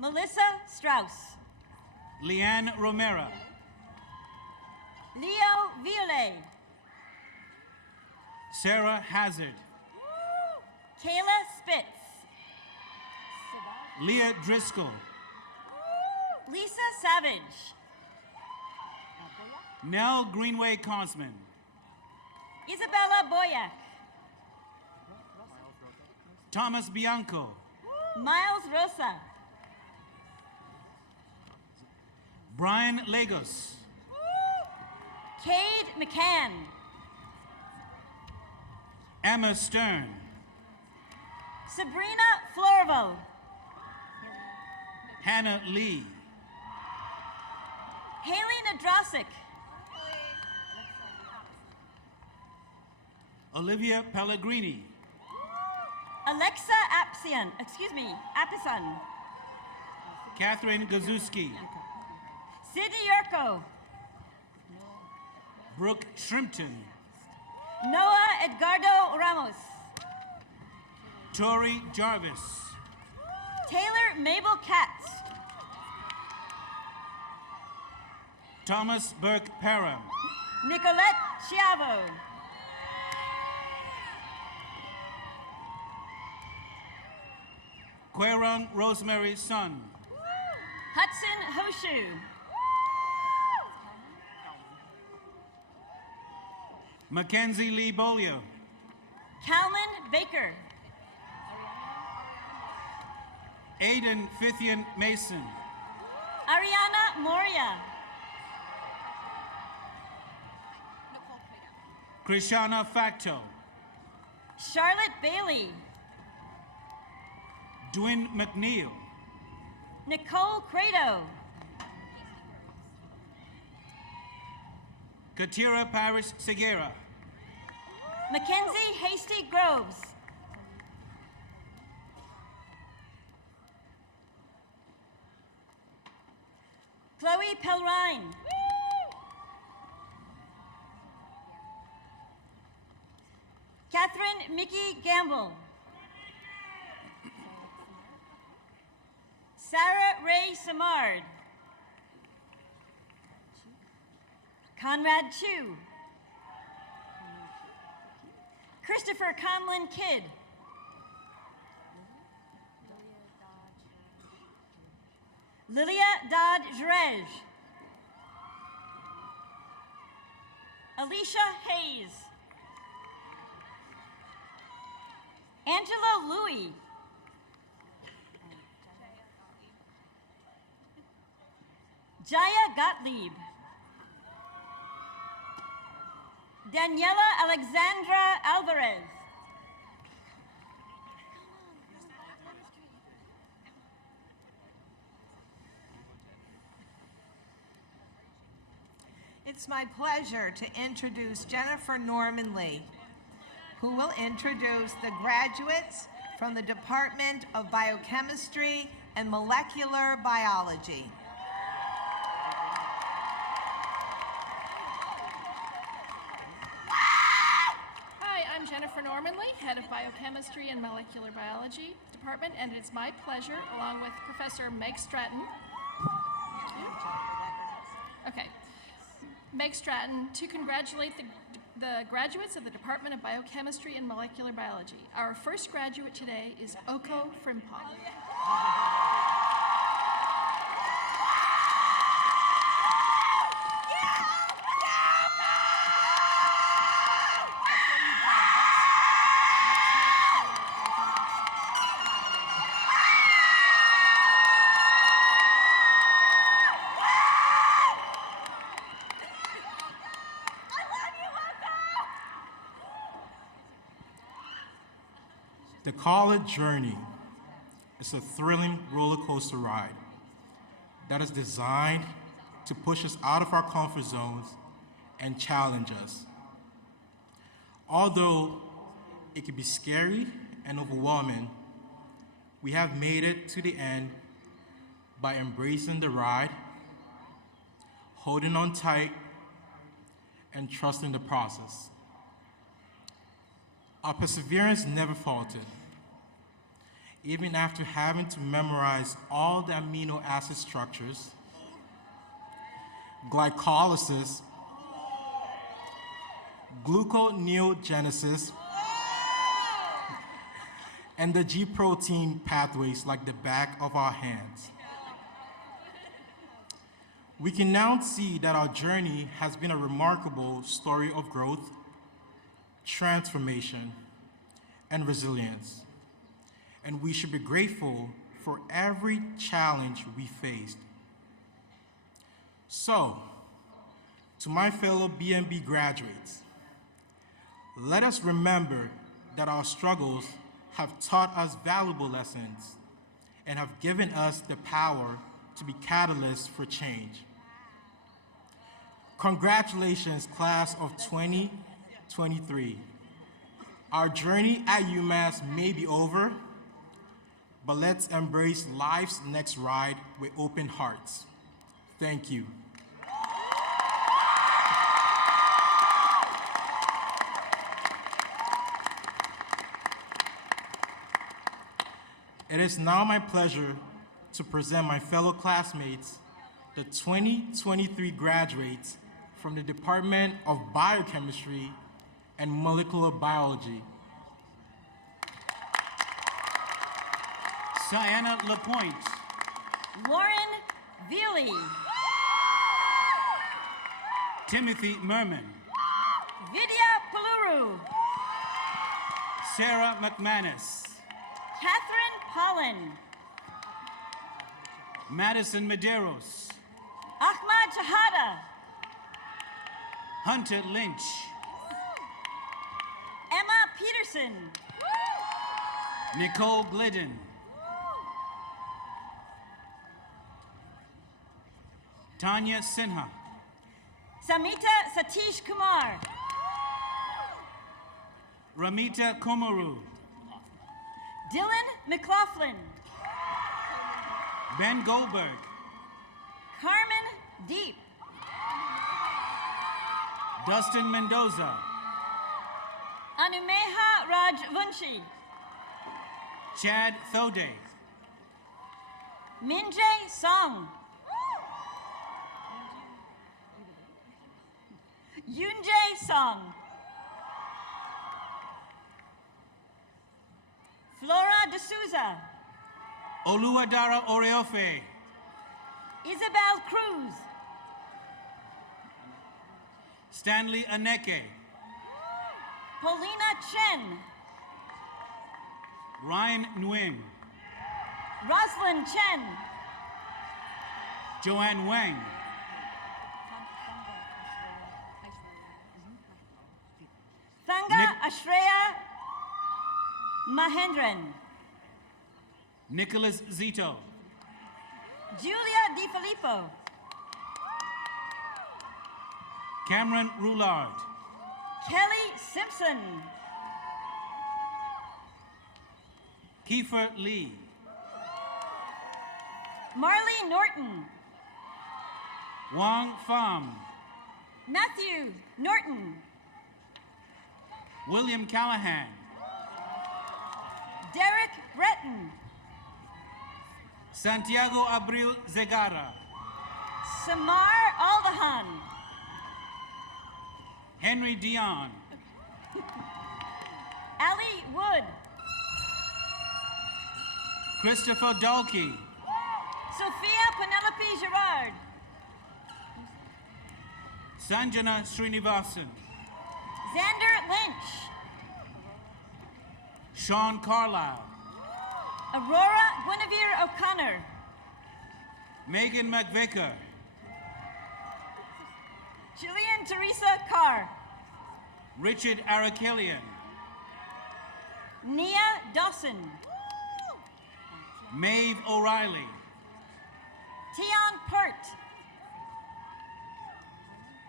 Melissa Strauss. Leanne Romero. Leo Violet. Sarah Hazard. Kayla Spitz. Leah Driscoll. Lisa Savage. Nell Greenway Kosman. Isabella Boyack. Thomas Bianco. Miles Rosa. Brian Lagos. Cade McCann. Emma Stern. Sabrina Florvo. Hannah Lee. Haley Nadrosik. Olivia Pellegrini. Alexa Apison. Catherine Gazuski. Sydney Yurko. Brooke Shrimpton. Noah Edgardo Ramos. Tori Jarvis. Taylor Mabel Katz. Thomas Burke Parham. Nicolette Chiavo. Querung Rosemary Sun. Hudson Hoshu. Mackenzie Lee Bolio. Calman Baker. Aidan Fithian Mason. Ariana Moria. Krishana Facto. Charlotte Bailey. Dwin McNeil. Nicole Credo. Katira Parrish Segura. Mackenzie Hasty Groves. Chloe Pelrine. Catherine Mickey Gamble. Sarah Ray Samard. Conrad Chu. Christopher Conlon Kidd. Lilia Dodd Jrej. Alicia Hayes. Angela Louie. Jaya Gottlieb. Daniela Alexandra Alvarez. It's my pleasure to introduce Jennifer Norman Lee, who will introduce the graduates from the Department of Biochemistry and Molecular Biology. Hi, I'm Jennifer Norman Lee, Head of Biochemistry and Molecular Biology Department, and it's my pleasure, along with Professor Meg Stratton, Meg Stratton, to congratulate the graduates of the Department of Biochemistry and Molecular Biology. Our first graduate today is Oko Frimpong. The college journey is a thrilling roller coaster ride that is designed to push us out of our comfort zones and challenge us. Although it can be scary and overwhelming, we have made it to the end by embracing the ride, holding on tight, and trusting the process. Our perseverance never faltered. Even after having to memorize all the amino acid structures, glycolysis, gluconeogenesis, and the G protein pathways like the back of our hands. We can now see that our journey has been a remarkable story of growth, transformation, and resilience. And we should be grateful for every challenge we faced. So, to my fellow BMB graduates, let us remember that our struggles have taught us valuable lessons and have given us the power to be catalysts for change. Congratulations, class of 2023. Our journey at UMass may be over, but let's embrace life's next ride with open hearts. Thank you. It is now my pleasure to present my fellow classmates, the 2023 graduates from the Department of Biochemistry and Molecular Biology. Sienna LaPointe. Lauren Veely. Timothy Merman. Vidya Paluru. Sarah McManus. Catherine Pollen. Madison Medeiros. Ahmad Shahada. Hunter Lynch. Emma Peterson. Nicole Glidden. Tanya Sinha. Samita Satish Kumar. Ramita Komaru. Dylan McLaughlin. Ben Goldberg. Carmen Deep. Dustin Mendoza. Anumeha Rajvanshi. Chad Thode. Minjay Song. Yunjay Song. Flora D'Souza. Oluwadara Oreofe. Isabel Cruz. Stanley Aneke. Paulina Chen. Ryan Nguyen. Roslyn Chen. Joanne Wang. Thanga Ashreya Mahendran. Nicholas Zito. Julia DiFilippo. Cameron Roulard. Kelly Simpson. Kiefer Lee. Marley Norton. Wang Pham. Matthew Norton. William Callahan. Derek Breton. Santiago Abril Zegara. Samar Aldahan. Henry Dion. Ali Wood. Christopher Dalkey. Sophia Penelope Gerard. Sanjana Srinivasan. Xander Lynch. Sean Carlisle. Aurora Guinevere O'Connor. Megan McVicker. Jillian Teresa Carr. Richard Arakelian. Nia Dawson. Maeve O'Reilly. Tion Pert.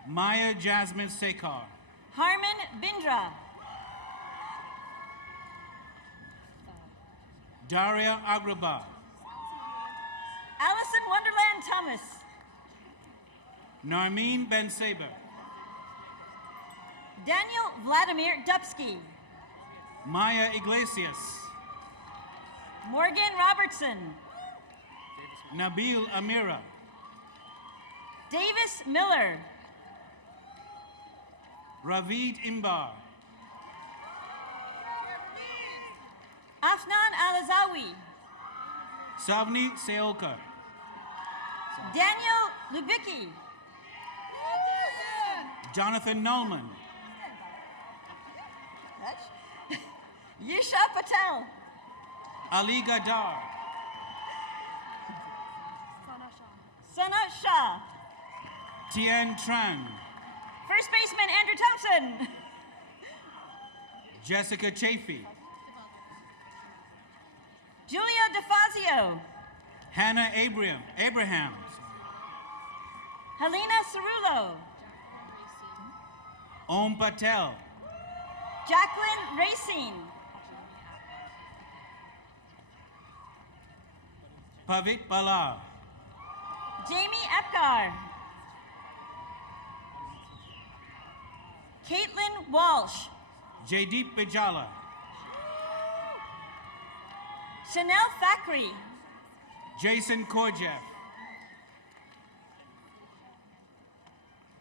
Maya Jasmine Sekar. Harman Bindra. Daria Agraba. Allison Wonderland Thomas. Narmeen Ben Saber. Daniel Vladimir Dubsky. Maya Iglesias. Morgan Robertson. Nabil Amira. Davis Miller. Ravid Imbar. Afnan Alazawi. Savni Seolka. Daniel Lubicki. Jonathan Nolman. Yisha Patel. Ali Gadar. Sana Shah. Tien Tran. First baseman Andrew Thompson. Jessica Chafee. Julia DeFazio. Hannah Abraham. Helena Cerullo. Om Patel. Jacqueline Racine. Pavit Bala. Jamie Epgar. Caitlin Walsh. Jaydeep Bijala. Chanel Thackeray. Jason Korjeff.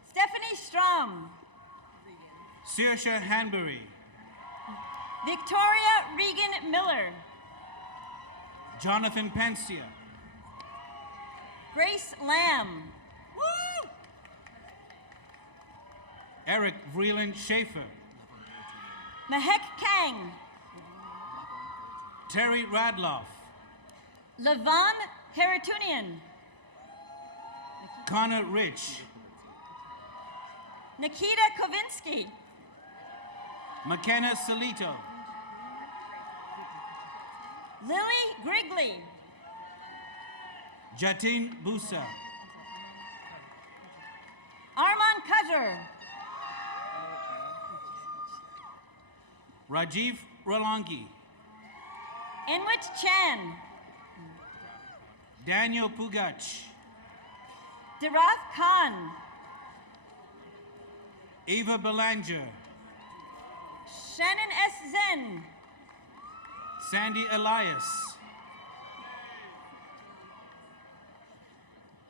Stephanie Strom. Saoirse Hanbury. Victoria Regan Miller. Jonathan Pensia. Grace Lamb. Eric Vreeland Schaefer. Mahek Kang. Terry Radloff. Levon Haratunian. Connor Rich. Nikita Kovinsky. McKenna Salito. Lily Grigley. Jatin Busa. Arman Kajar. Rajiv Rolangi. Enwich Chan. Daniel Pugach. Dirath Khan. Eva Belanger. Shannon S. Zen. Sandy Elias.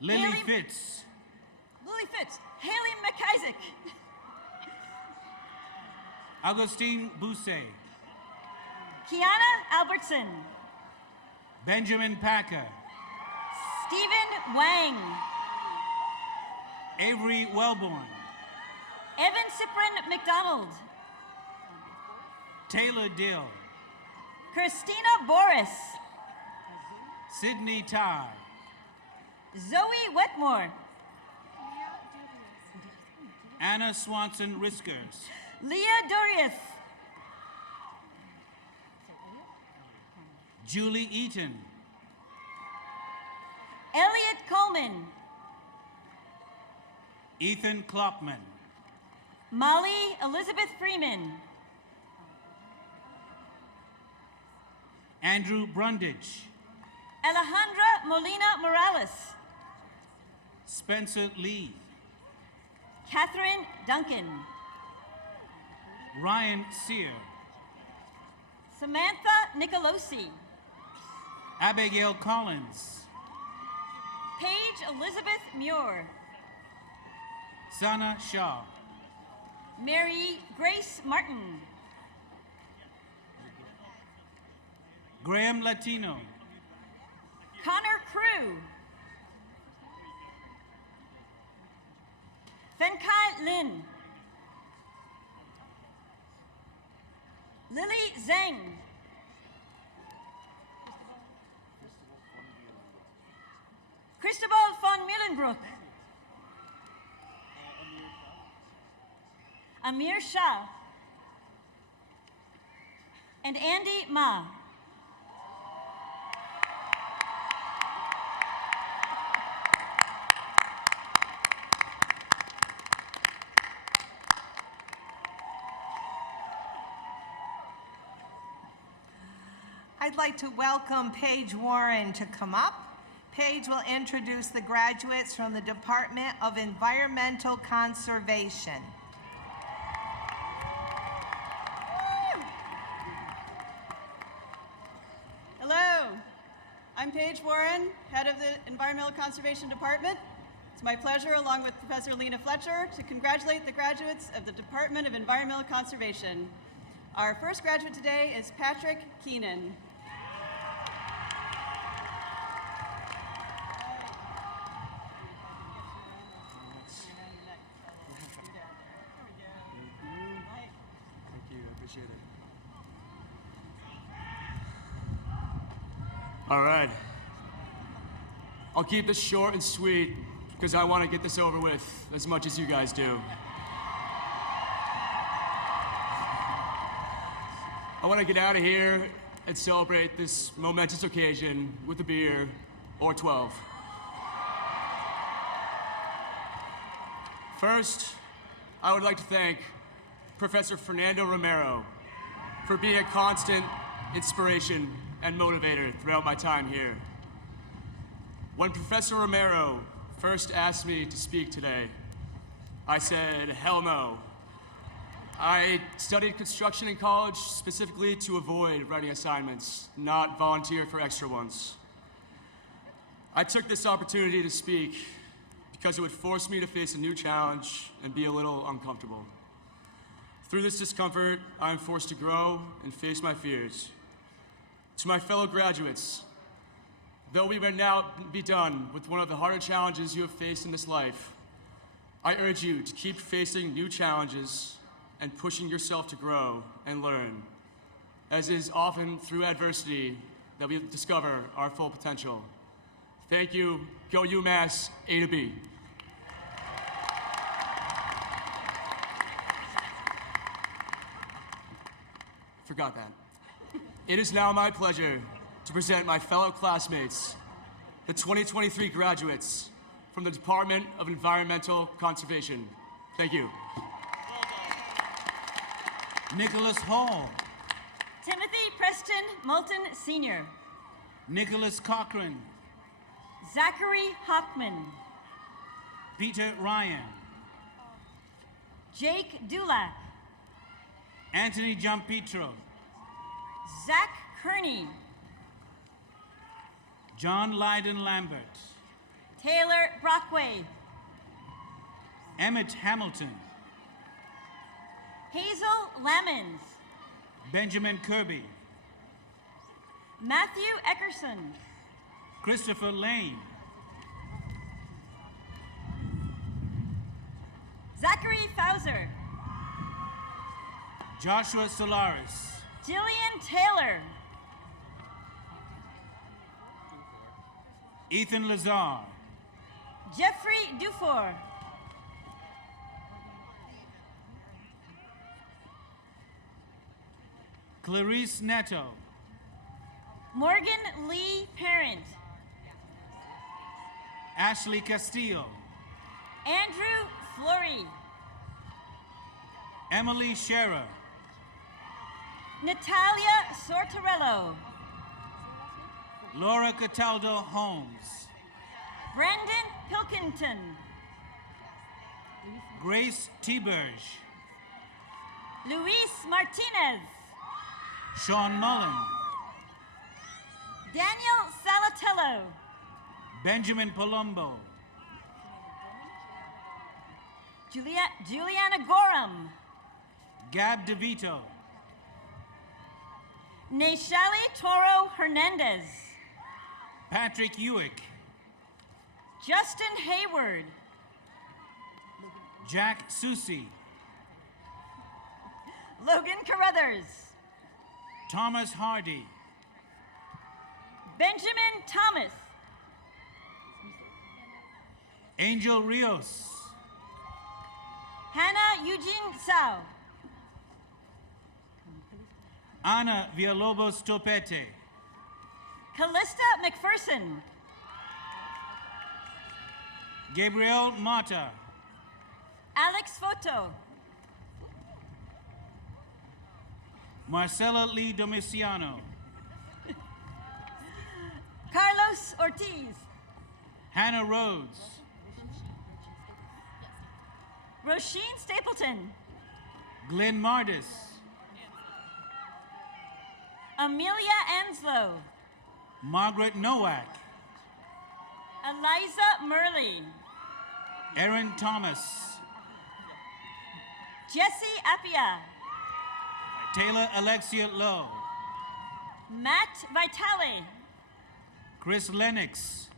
Lily Haley- Fitz. Lily Fitz. Haley McIsaac. Augustine Bousset. Kiana Albertson. Benjamin Packer. Stephen Wang. Avery Wellborn. Evan Cyprian McDonald. Taylor Dill. Christina Boris. Sydney Ty. Zoe Wetmore. Anna Swanson Riskers. Leah Dorius. Julie Eaton. Elliot Coleman. Ethan Klopman. Molly Elizabeth Freeman. Andrew Brundage. Alejandra Molina Morales. Spencer Lee. Catherine Duncan. Ryan Sear. Samantha Nicolosi. Abigail Collins. Paige Elizabeth Muir. Sana Shaw. Mary Grace Martin. Graham Latino. Connor Crew. Fenkai Lin. Lily Zhang. Cristobal von Müllenbroek. Amir Shah. and Andy Ma. I'd like to welcome Paige Warren to come up. Paige will introduce the graduates from the Department of Environmental Conservation. Hello, I'm Paige Warren, head of the Environmental Conservation Department. It's my pleasure, along with Professor Lena Fletcher, to congratulate the graduates of the Department of Environmental Conservation. Our first graduate today is Patrick Keenan. Thank you, I appreciate it. All right. I'll keep this short and sweet because I want to get this over with as much as you guys do. I want to get out of here and celebrate this momentous occasion with a beer or 12. First, I would like to thank Professor Fernando Romero for being a constant inspiration and motivator throughout my time here. When Professor Romero first asked me to speak today, I said, hell no. I studied construction in college specifically to avoid writing assignments, not volunteer for extra ones. I took this opportunity to speak because it would force me to face a new challenge and be a little uncomfortable. Through this discomfort, I am forced to grow and face my fears. To my fellow graduates, though we may now be done with one of the harder challenges you have faced in this life, I urge you to keep facing new challenges and pushing yourself to grow and learn, as it is often through adversity that we discover our full potential. Thank you. Go UMass, A to B. Forgot that. It is now my pleasure to present my fellow classmates, the 2023 graduates from the Department of Environmental Conservation. Thank you. Nicholas Hall. Timothy Preston Moulton Sr. Nicholas Cochran. Zachary Hockman. Peter Ryan. Jake Dulac. Anthony Gianpietro. Zach Kearney. John Lydon Lambert. Taylor Brockway. Emmett Hamilton. Hazel Lamons. Benjamin Kirby. Matthew Eckerson. Christopher Lane. Zachary Fauser. Joshua Solaris. Jillian Taylor. Ethan Lazar. Jeffrey Dufour. Clarice Neto. Morgan Lee Parent. Ashley Castillo. Andrew Flory. Emily Scherer. Natalia Sortorello. Laura Cataldo Holmes. Brandon Pilkington. Grace Teberge. Luis Martinez. Sean Mullen. Daniel Salatello. Benjamin Palumbo. Juliana Gorham. Gab DeVito. Neshali Toro Hernandez. Patrick Ewick. Justin Hayward. Jack Susi. Logan Carruthers. Thomas Hardy. Benjamin Thomas. Angel Rios. Hannah Eugene Sao. Ana Villalobos Topete. Callista McPherson. Gabriel Mata. Alex Foto. Marcela Lee Domiciano. Carlos Ortiz. Hannah Rhodes. Roisin Stapleton. Glenn Mardis. Amelia Anslow. Margaret Nowak. Eliza Murley. Erin Thomas. Jesse Appia. Taylor Alexia Lowe. Matt Vitale. Chris Lennox.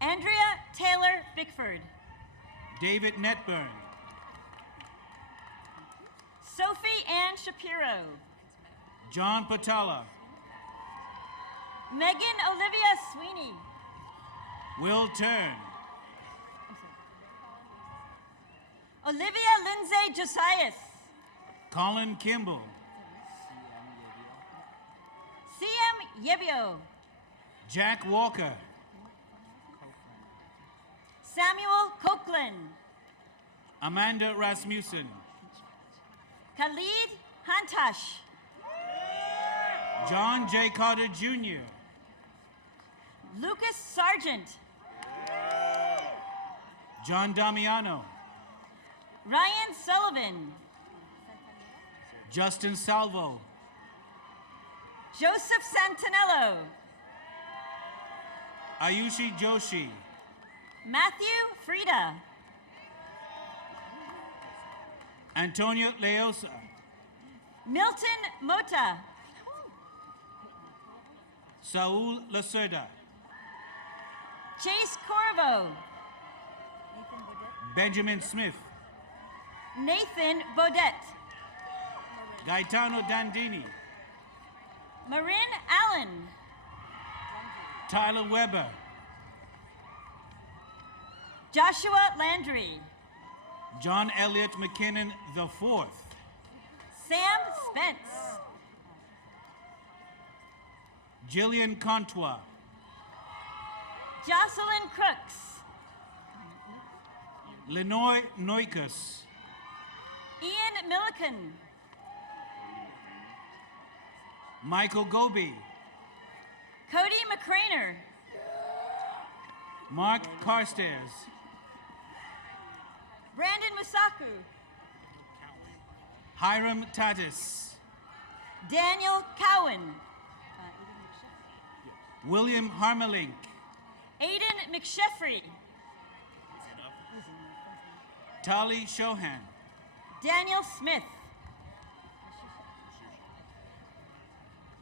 Andrea Taylor Bickford. David Netburn. Sophie Ann Shapiro. John Patala. Megan Olivia Sweeney. Will Turn. Olivia Lindsay Josias. Colin Kimball. CM Yebio. Jack Walker. Samuel Copeland. Amanda Rasmussen. Khalid Hantash. John J. Carter Jr. Lucas Sargent. John Damiano. Ryan Sullivan. Justin Salvo. Joseph Santinello. Ayushi Joshi. Matthew Frida. Antonio Leosa. Milton Mota. Saul Lacerda. Chase Corvo. Benjamin Smith. Nathan Bodette. Gaetano Dandini. Marin Allen. Tyler Weber. Joshua Landry. John Elliott McKinnon IV. Sam Spence. Jillian Contois. Jocelyn Crooks. Lenoy Noikus. Ian Milliken. Michael Goby. Cody McCraner. Mark Carstairs. Brandon Musaku. Hiram Tatis. Daniel Cowan. William Harmelink. Aiden McSheffrey. Tali Shohan. Daniel Smith.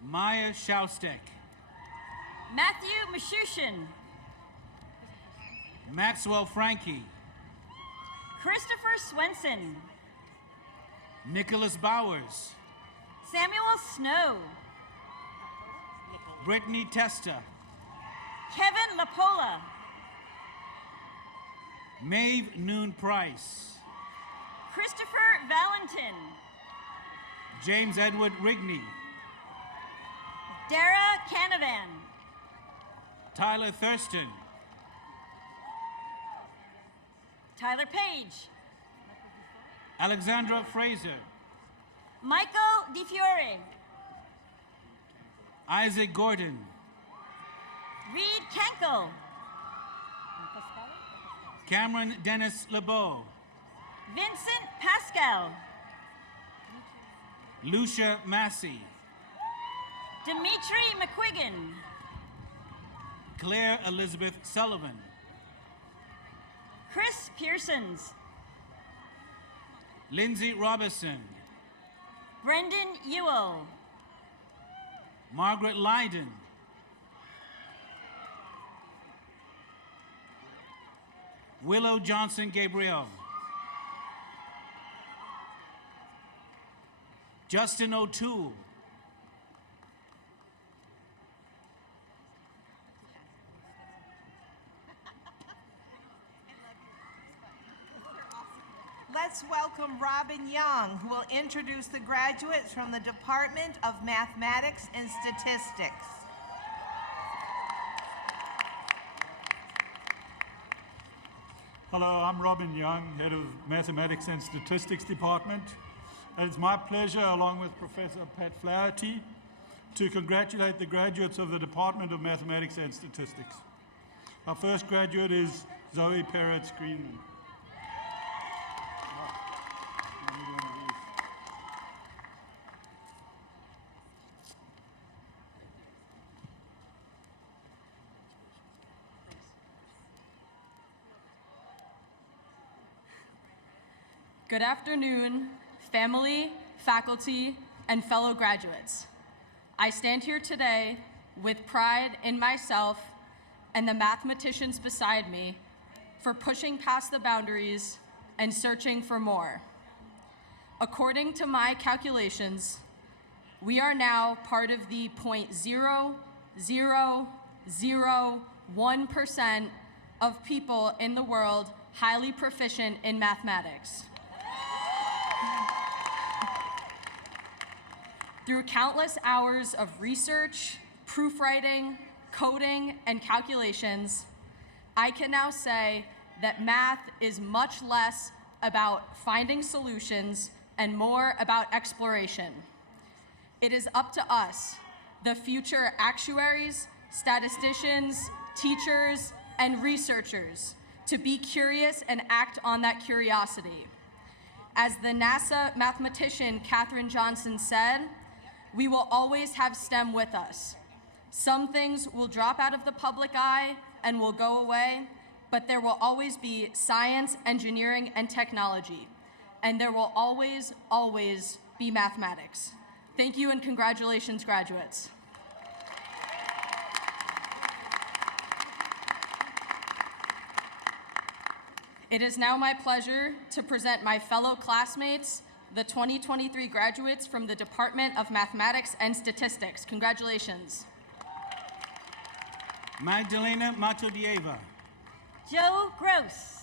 Maya Shaustek. Matthew Mashushin. Maxwell Frankie. Christopher Swenson. Nicholas Bowers. Samuel Snow. Brittany Testa. Kevin Lapola. Maeve Noon Price. Christopher Valentin. James Edward Rigney. Dara Canavan. Tyler Thurston. Tyler Page. Alexandra Fraser. Michael DiFiore. Isaac Gordon. Reed Kenkel. Cameron Dennis LeBeau. Vincent Pascal. Lucia Massey. Dimitri McQuiggan. Claire Elizabeth Sullivan. Chris Pearsons. Lindsay Robertson. Brendan Ewell. Margaret Lyden. Willow Johnson Gabriel. Justin O'Toole. Let's let's welcome Robin Young, who will introduce the graduates from the Department of Mathematics and Statistics. Hello, I'm Robin Young, head of Mathematics and Statistics Department. And it's my pleasure, along with Professor Pat Flaherty, to congratulate the graduates of the Department of Mathematics and Statistics. Our first graduate is Zoe Peretz-Greenman. Good afternoon, family, faculty, and fellow graduates. I stand here today with pride in myself and the mathematicians beside me for pushing past the boundaries and searching for more. According to my calculations, we are now part of the 0.0001% of people in the world highly proficient in mathematics. Through countless hours of research, proofwriting, coding, and calculations, I can now say that math is much less about finding solutions and more about exploration. It is up to us, the future actuaries, statisticians, teachers, and researchers, to be curious and act on that curiosity. As the NASA mathematician Katherine Johnson said, we will always have STEM with us. Some things will drop out of the public eye and will go away, but there will always be science, engineering, and technology. And there will always, always be mathematics. Thank you and congratulations, graduates. It is now my pleasure to present my fellow classmates, the 2023 graduates from the Department of Mathematics and Statistics. Congratulations. Magdalena Matodieva. Joe Gross.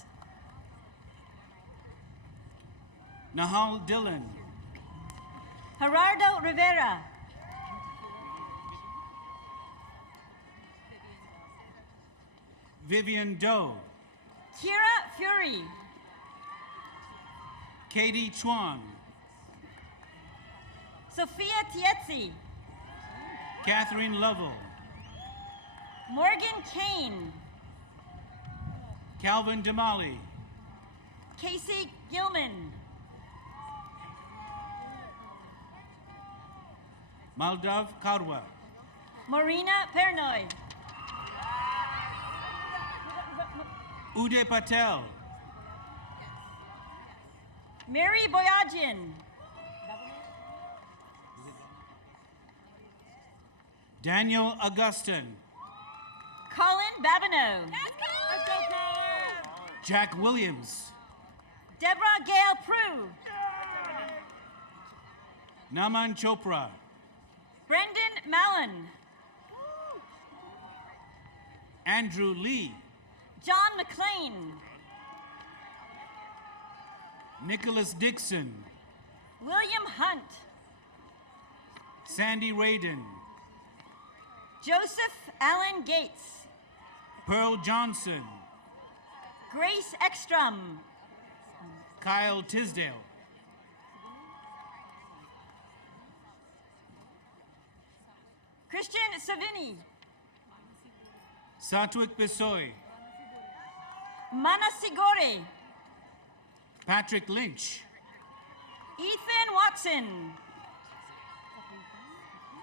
Nahal Dillon. Gerardo Rivera. Vivian Doe. Kira Fury. Katie Chuang. Sophia Tietzi. Catherine Lovell. Morgan Kane. Calvin Damali. Casey Gilman. Maldav Karwa. Marina Pernoy. Uday Patel. Mary Boyajian. Daniel Augustin. Colin Babineau. Jack Williams. Deborah Gale Prue. Naman Chopra. Brendan Mallon. Andrew Lee. John McLean. Nicholas Dixon. William Hunt. Sandy Radin. Joseph Allen Gates. Pearl Johnson. Grace Ekstrom. Kyle Tisdale. Christian Savini. Satwik Bisoy. Mana Sigore. Patrick Lynch. Ethan Watson.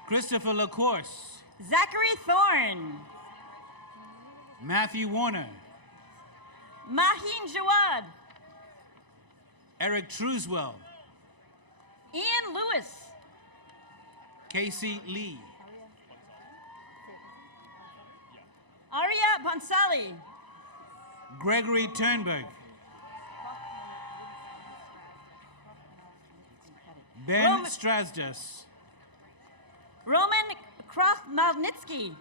Christopher LaCourse. Zachary Thorne. Matthew Warner. Mahin Jawad. Eric Truswell. Ian Lewis. Casey Lee. Arya Bonsali. Gregory Turnberg. Ben Strasdas. Roman Kroth-Malnitsky.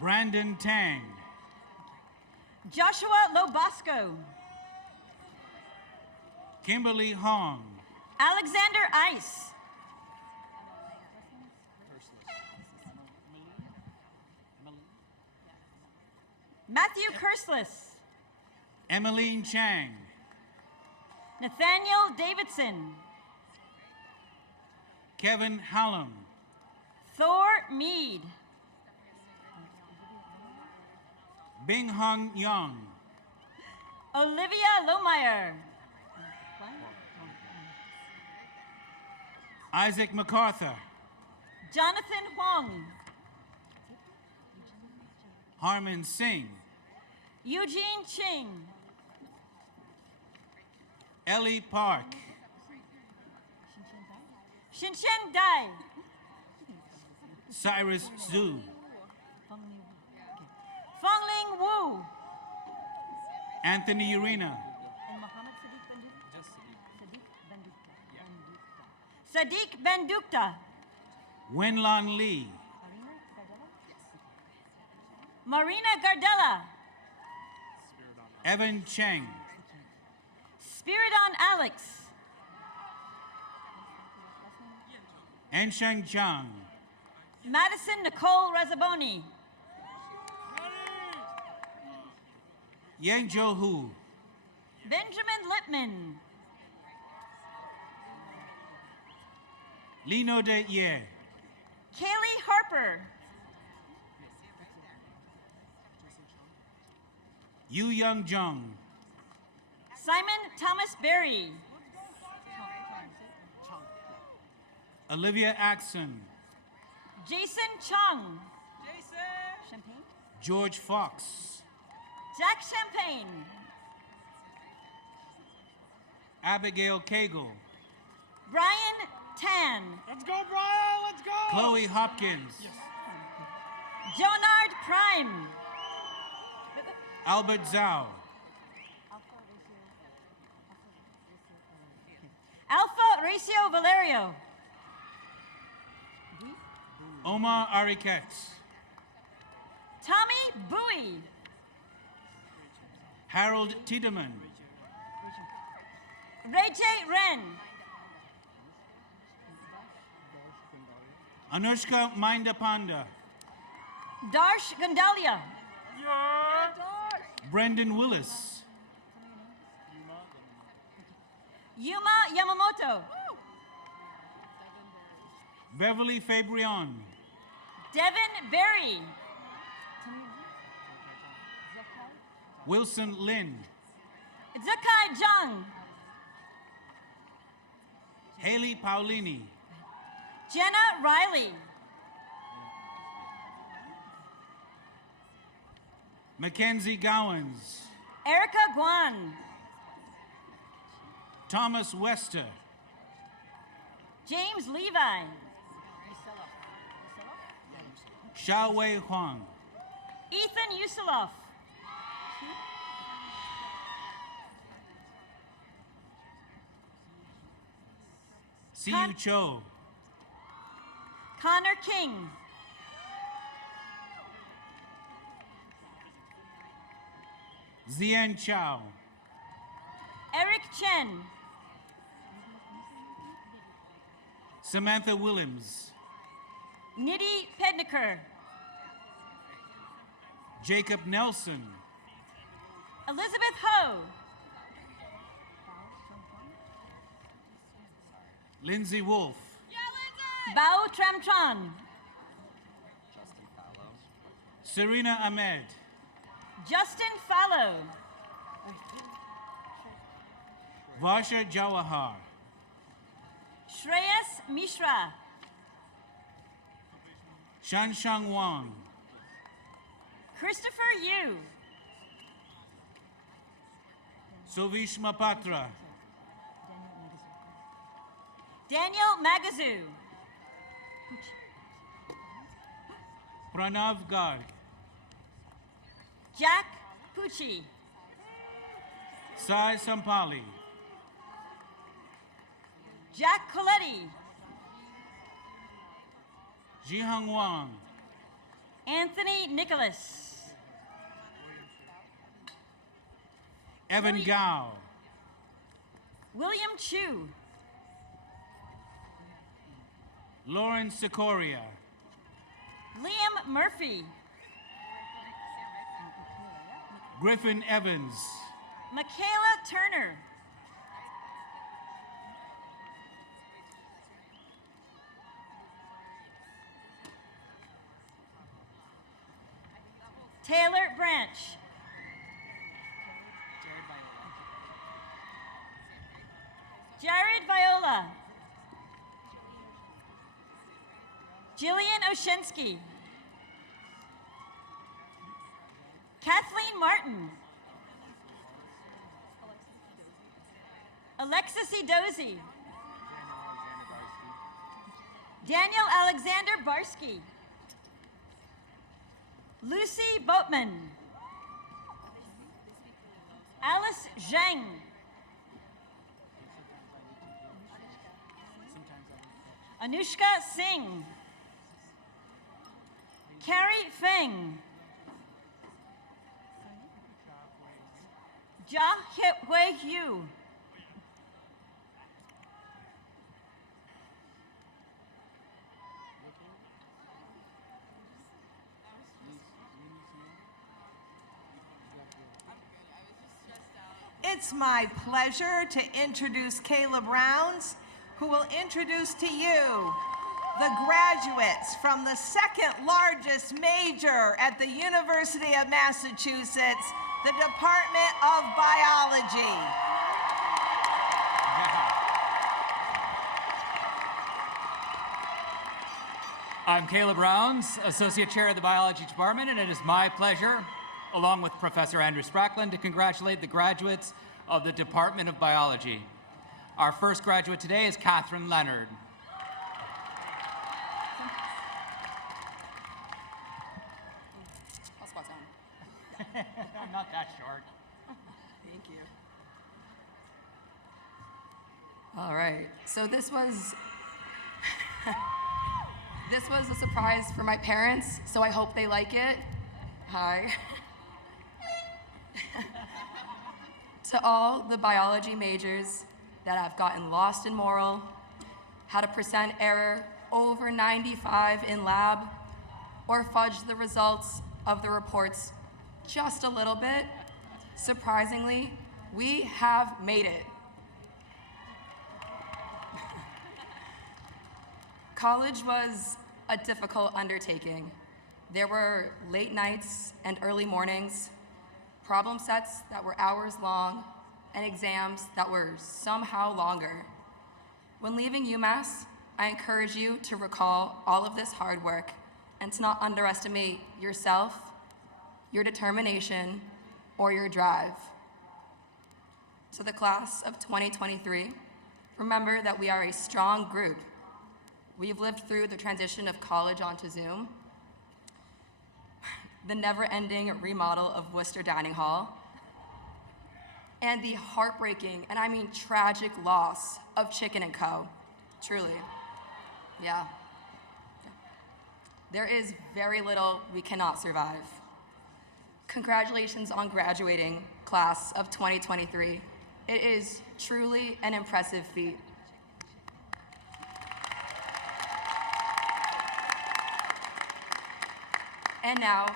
Brandon Tang. Joshua Lobosco. Kimberly Hong. Alexander Ice. Matthew Kerslis. Emmeline Chang. Nathaniel Davidson. Kevin Hallam. Thor Mead. Bing Hung Young. Olivia Lohmeyer. Isaac MacArthur. Jonathan Huang. Harman Singh. Eugene Ching. Ellie Park. Shinshen Dai. Cyrus Zhu. Fengling Wu. Anthony Urena. Sadiq Bendukta. Wenlon Lee. Marina Gardella. Evan Cheng. Spiridon Alex. Ensheng Zhang. Madison Nicole Rezzaboni. Yang Jo Hu. Benjamin Lippman. Lino De Ye. Kaylee Harper. Yu Young Jung. Simon Thomas Berry. Olivia Axon. Jason Chung. George Fox. Jack Champagne. Abigail Cagle. Brian Tan. Let's go, Brian! Let's go! Chloe Hopkins. Jonard Prime. Albert Zhao. Alpha Racio Valerio. Omar Arikets. Tommy Bowie. Harold Tiedemann. Ray J. Wren. Anushka Mindapanda. Darsh Gandalia. Brendan Willis. Yuma Yamamoto. Beverly Fabrion. Devin Berry. Wilson Lin. Zakai Jung. Haley Paulini. Jenna Riley. Mackenzie Gowans. Erica Guan. Thomas Wester. James Levi. Xiaowei Huang. Ethan Yusuloff. Siyu Cho. Connor King. Zian Chow. Eric Chen. Samantha Williams. Nidhi Pedneker. Jacob Nelson. Elizabeth Ho. Lindsay Wolf. Bao Tramtran. Serena Ahmed. Justin Fallow. Varsha Jawahar. Shreyas Mishra. Shanshang Wang. Christopher Yu. Sovishma Patra. Daniel Magazoo. Pranav Garg. Jack Pucci. Sai Sampali. Jack Coletti. Jihang Wang. Anthony Nicholas. Evan Gao. William Chu. Lauren Sikoria. Liam Murphy. Griffin Evans. Michaela Turner. Taylor Branch. Jared Viola. Jillian Oshinsky. Kathleen Martin. Alexis Edozie. Daniel Alexander Barsky. Lucy Boatman. Alice Zhang. Anushka Singh. Carrie Feng. Jia Hui Hu. It's my pleasure to introduce Kayla Browns, who will introduce to you the graduates from the second largest major at the University of Massachusetts, the Department of Biology. I'm Caleb Browns, Associate Chair of the Biology Department, and it is my pleasure, along with Professor Andrew Sprackland, to congratulate the graduates of the Department of Biology. Our first graduate today is Catherine Leonard. I'll spot down. I'm not that short. Thank you. All right, so this was a surprise for my parents, so I hope they like it. Hi. To all the biology majors that have gotten lost in moral, had a percent error over 95 in lab, or fudged the results of the reports just a little bit, surprisingly, we have made it. College was a difficult undertaking. There were late nights and early mornings, problem sets that were hours long, and exams that were somehow longer. When leaving UMass, I encourage you to recall all of this hard work and to not underestimate yourself, your determination, or your drive. To the class of 2023, remember that we are a strong group. We've lived through the transition of college onto Zoom, the never-ending remodel of Worcester Dining Hall, and the heartbreaking, and I mean tragic, loss of Chicken & Co. Truly. Yeah. There is very little we cannot survive. Congratulations on graduating, class of 2023. It is truly an impressive feat. And now,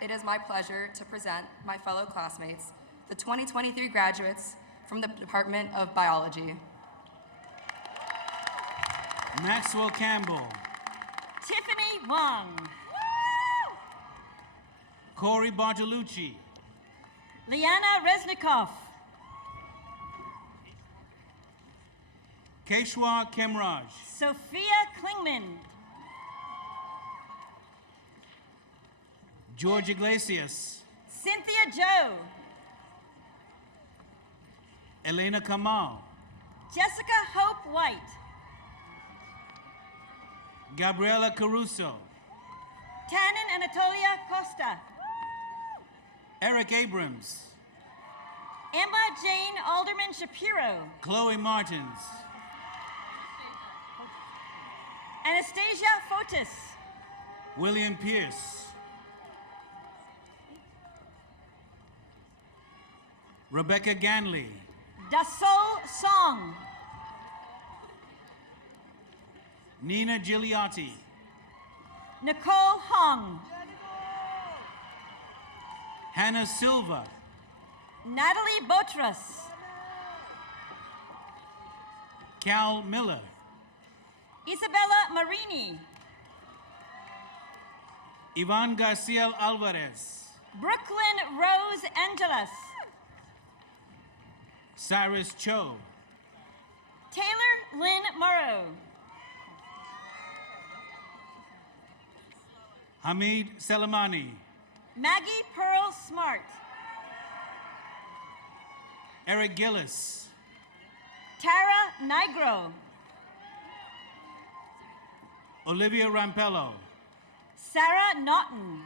it is my pleasure to present my fellow classmates, the 2023 graduates from the Department of Biology. Maxwell Campbell. Tiffany Wong. Corey Bartolucci. Liana Reznikoff. Keshwa Kemraj. Sophia Klingman. George Iglesias. Cynthia Joe. Elena Kamal. Jessica Hope White. Gabriela Caruso. Tannen Anatolia Costa. Eric Abrams. Emma Jane Alderman Shapiro. Chloe Martins. Anastasia Fotis. William Pierce. Rebecca Ganley. Dasol Song. Nina Gigliotti. Nicole Hong. Hannah Silva. Natalie Botras. Cal Miller. Isabella Marini. Ivan Garcia Alvarez. Brooklyn Rose Angeles. Cyrus Cho. Taylor Lynn Morrow. Hamid Selemani. Maggie Pearl Smart. Eric Gillis. Tara Nigro. Olivia Rampello. Sarah Naughton.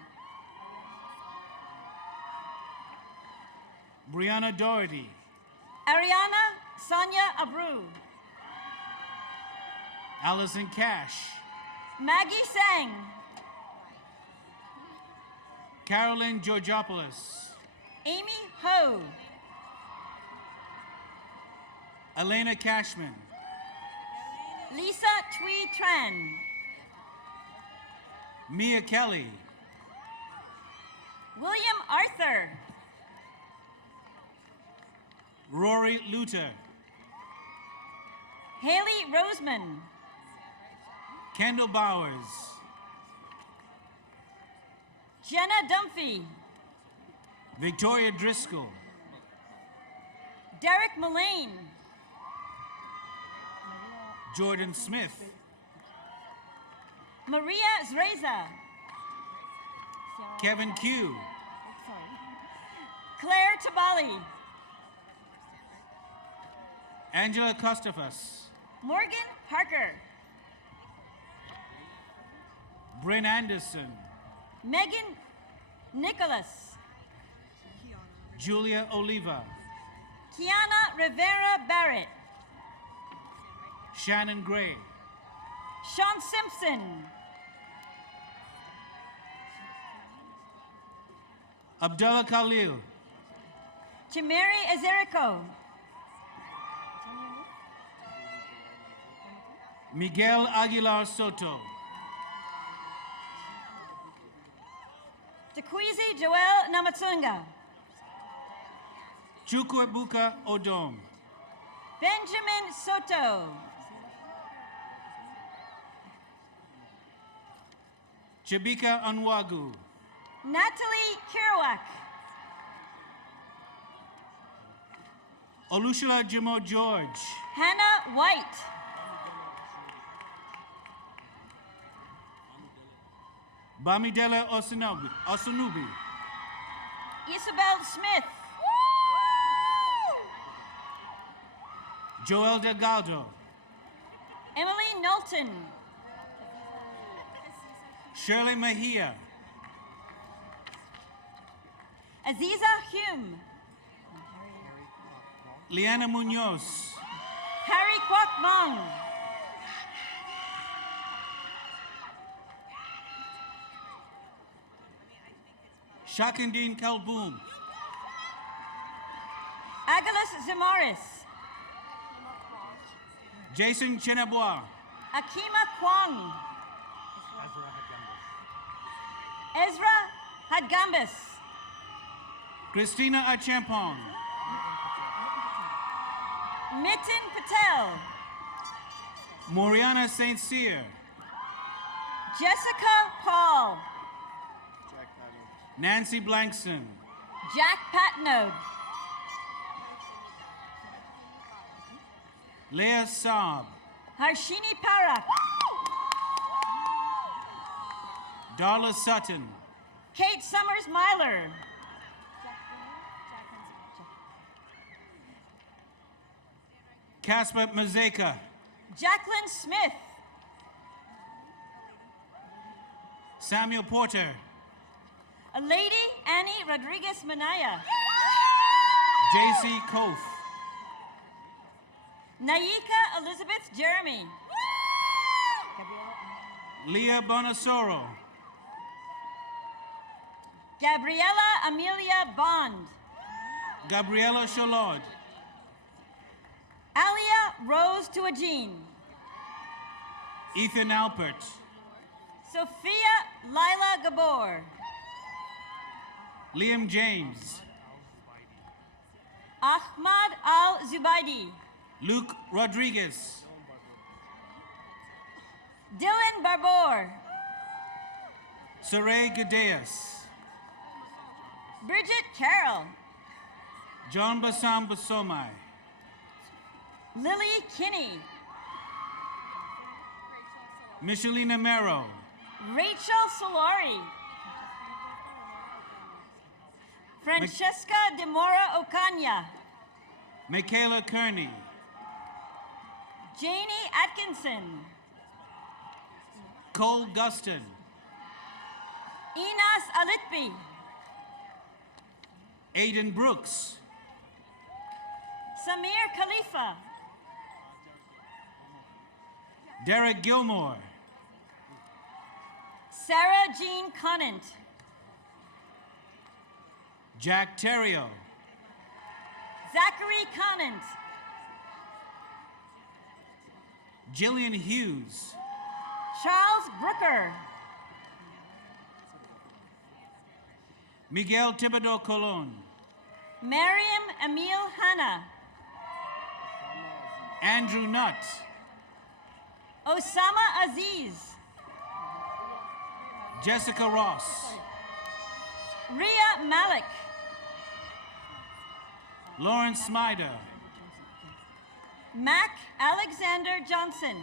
Brianna Doherty. Ariana Sonia Abreu. Allison Cash. Maggie Sang. Carolyn Georgopoulos. Amy Ho. Elena Cashman. Lisa Twee Tran. Mia Kelly. William Arthur. Rory Luter. Haley Roseman. Kendall Bowers. Jenna Dunphy. Victoria Driscoll. Derek Mullane. Jordan Smith. Maria Zreza. Kevin Q. Claire Tabali. Angela Costafas. Morgan Parker. Bryn Anderson. Megan Nicholas. Julia Oliva. Kiana Rivera Barrett. Shannon Gray. Sean Simpson. Abdullah Khalil. Chimeri Ezerico. Miguel Aguilar Soto. Takwizi Joel Namatsunga. Chukwuebuka Odom. Benjamin Soto. Chabika Anwagu. Natalie Kerouac. Olushla Jimo George. Hannah White. Bamidele Osunubi. Isabel Smith. Joel Delgado. Emily Knowlton. Shirley Mejia. Aziza Hume. Liana Munoz. Harry Kwok Mong. Shakindin Kalboum. Agalas Zamaris. Jason Chenebois. Akima Kwong. Ezra Hadgambis. Christina Achampong. Mitten Patel. Moriana St. Cyr. Jessica Paul. Nancy Blankson. Jack Patnode. Leah Saab. Harshini Parak. Darla Sutton. Kate Summers Myler. Casper Mazeka. Jacqueline Smith. Samuel Porter. A Lady Annie Rodriguez Manaya. JC Kof. Naika Elizabeth Jeremy. Leah Bonasoro. Gabriella Amelia Bond. Gabriela Shalod. Rose Tuagin. Ethan Alpert. Sophia Lila Gabor. Liam James. Ahmad Al Zubaidi. Luke Rodriguez. Dylan Barbour. Saray Gadeas. Bridget Carroll. John Bassam Basomai. Lily Kinney. Michelina Mero. Rachel Solari. Francesca de Mora Ocaña. Michaela Kearney. Janie Atkinson. Cole Guston. Inas Alitbi. Aiden Brooks. Samir Khalifa. Derek Gilmore. Sarah Jean Conant. Jack Terrio. Zachary Conant. Jillian Hughes. Charles Brooker. Miguel Thibodeau Colon. Mariam Emil Hanna. Andrew Nutt. Osama Aziz. Jessica Ross. Ria Malik. Lawrence Smider. Mac Alexander Johnson.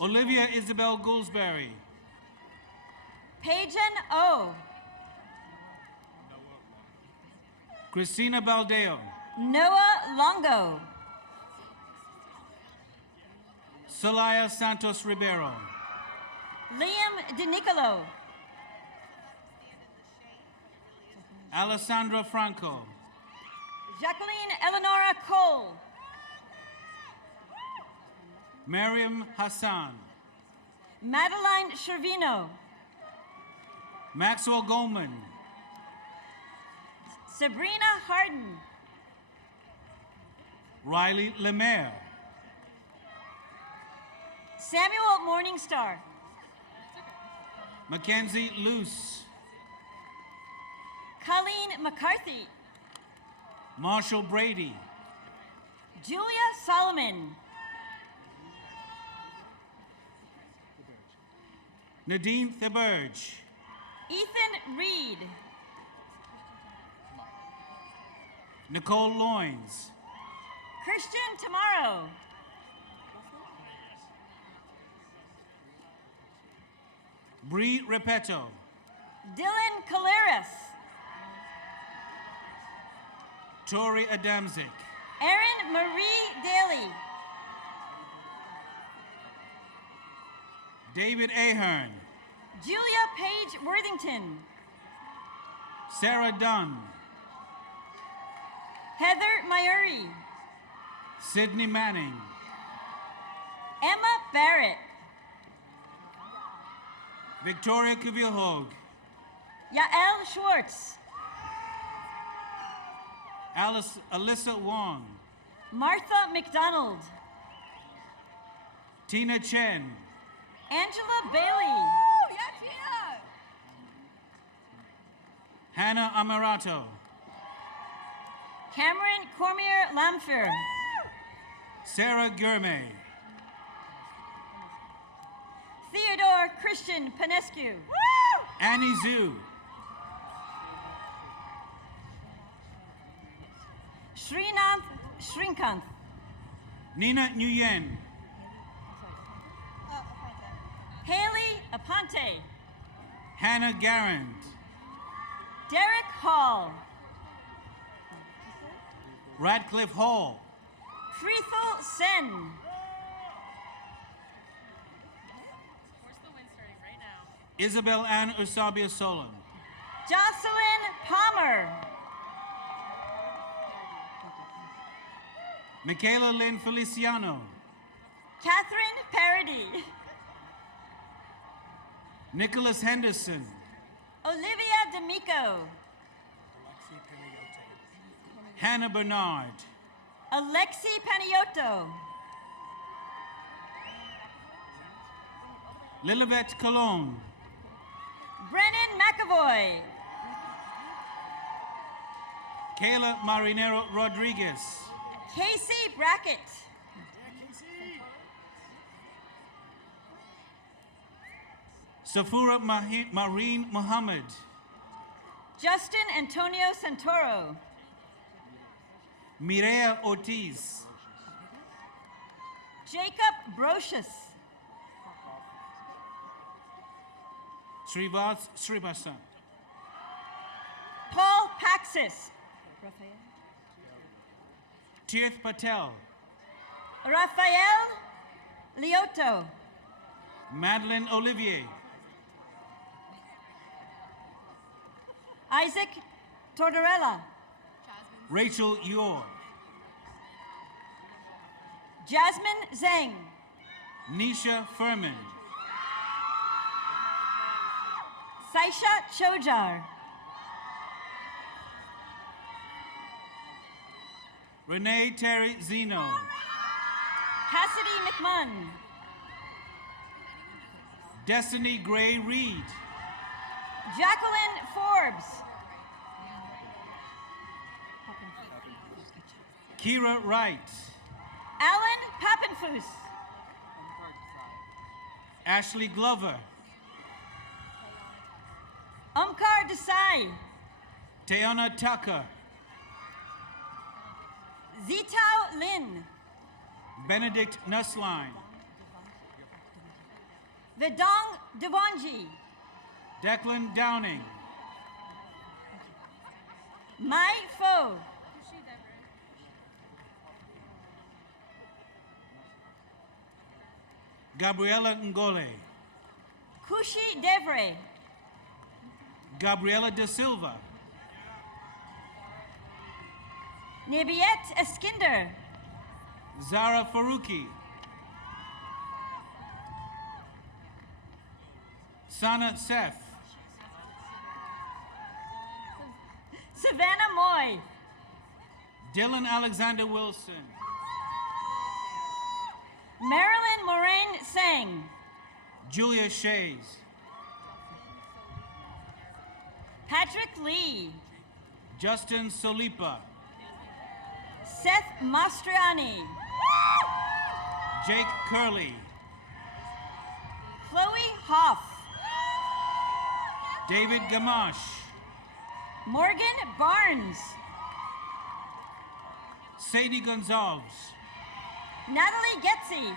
Olivia Isabel Goolsberry. Pajan O. Christina Baldeo. Noah Longo. Celaya Santos Ribeiro. Liam DiNicolo. Alessandra Franco. Jacqueline Eleonora Cole. Mariam Hassan. Madeline Shervino. Maxwell Goldman. Sabrina Harden. Riley Lemaire. Samuel Morningstar. Mackenzie Luce. Colleen McCarthy. Marshall Brady. Julia Solomon. Nadine Theberge. Ethan Reed. Nicole Loins. Christian Tamaro. Bree Repetto. Dylan Caleras. Tori Adamczyk. Erin Marie Daly. David Ahern. Julia Page Worthington. Sarah Dunn. Heather Mayuri. Sydney Manning. Emma Barrett. Victoria Kuvihog. Yael Schwartz. Alyssa Wong. Martha McDonald. Tina Chen. Angela Bailey. Hannah Amarato. Cameron Cormier Lamfer. Sarah Gourmet. Theodore Christian Panescu. Annie Zhu. Srinath Shrinkanth. Nina Nguyen. Haley Aponte. Hannah Garand. Derek Hall. Radcliffe Hall. Frithal Sen. Isabel Ann Usabia Solon. Jocelyn Palmer. Michaela Lynn Feliciano. Catherine Parody. Nicholas Henderson. Olivia D'Amico. Hannah Bernard. Alexi Paniotto. Lilibet Cologne. Brennan McAvoy. Kayla Marinero Rodriguez. Casey Brackett. Safura Marine Muhammad. Justin Antonio Santoro. Mireya Ortiz. Jacob Brocious. Srivas Srivasan. Paul Paxis. Tirth Patel. Rafael Lioto. Madeline Olivier. Isaac Tortorella. Rachel Yor. Jasmine Zhang. Nisha Furman. Saisha Chojar. Renee Terry Zeno. Cassidy McMunn. Destiny Gray Reed. Jacqueline Forbes. Kira Wright. Alan Pappenfuss. Ashley Glover. Omkar Desai. Teona Tucker. Zitao Lin. Benedict Nussline. Vedong Dewanji. Declan Downing. Mai Fo. Gabriela Ngole. Kushi Devre. Gabriela Da Silva. Nebiet Eskinder. Zara Faruqi. Sana Seth. Savannah Moy. Dylan Alexander Wilson. Marilyn Moraine Sang. Julia Shays. Patrick Lee. Justin Solipa. Seth Mastriani. Jake Curley. Chloe Hoff. David Gamache. Morgan Barnes. Sadie Gonzalez. Natalie Getzi.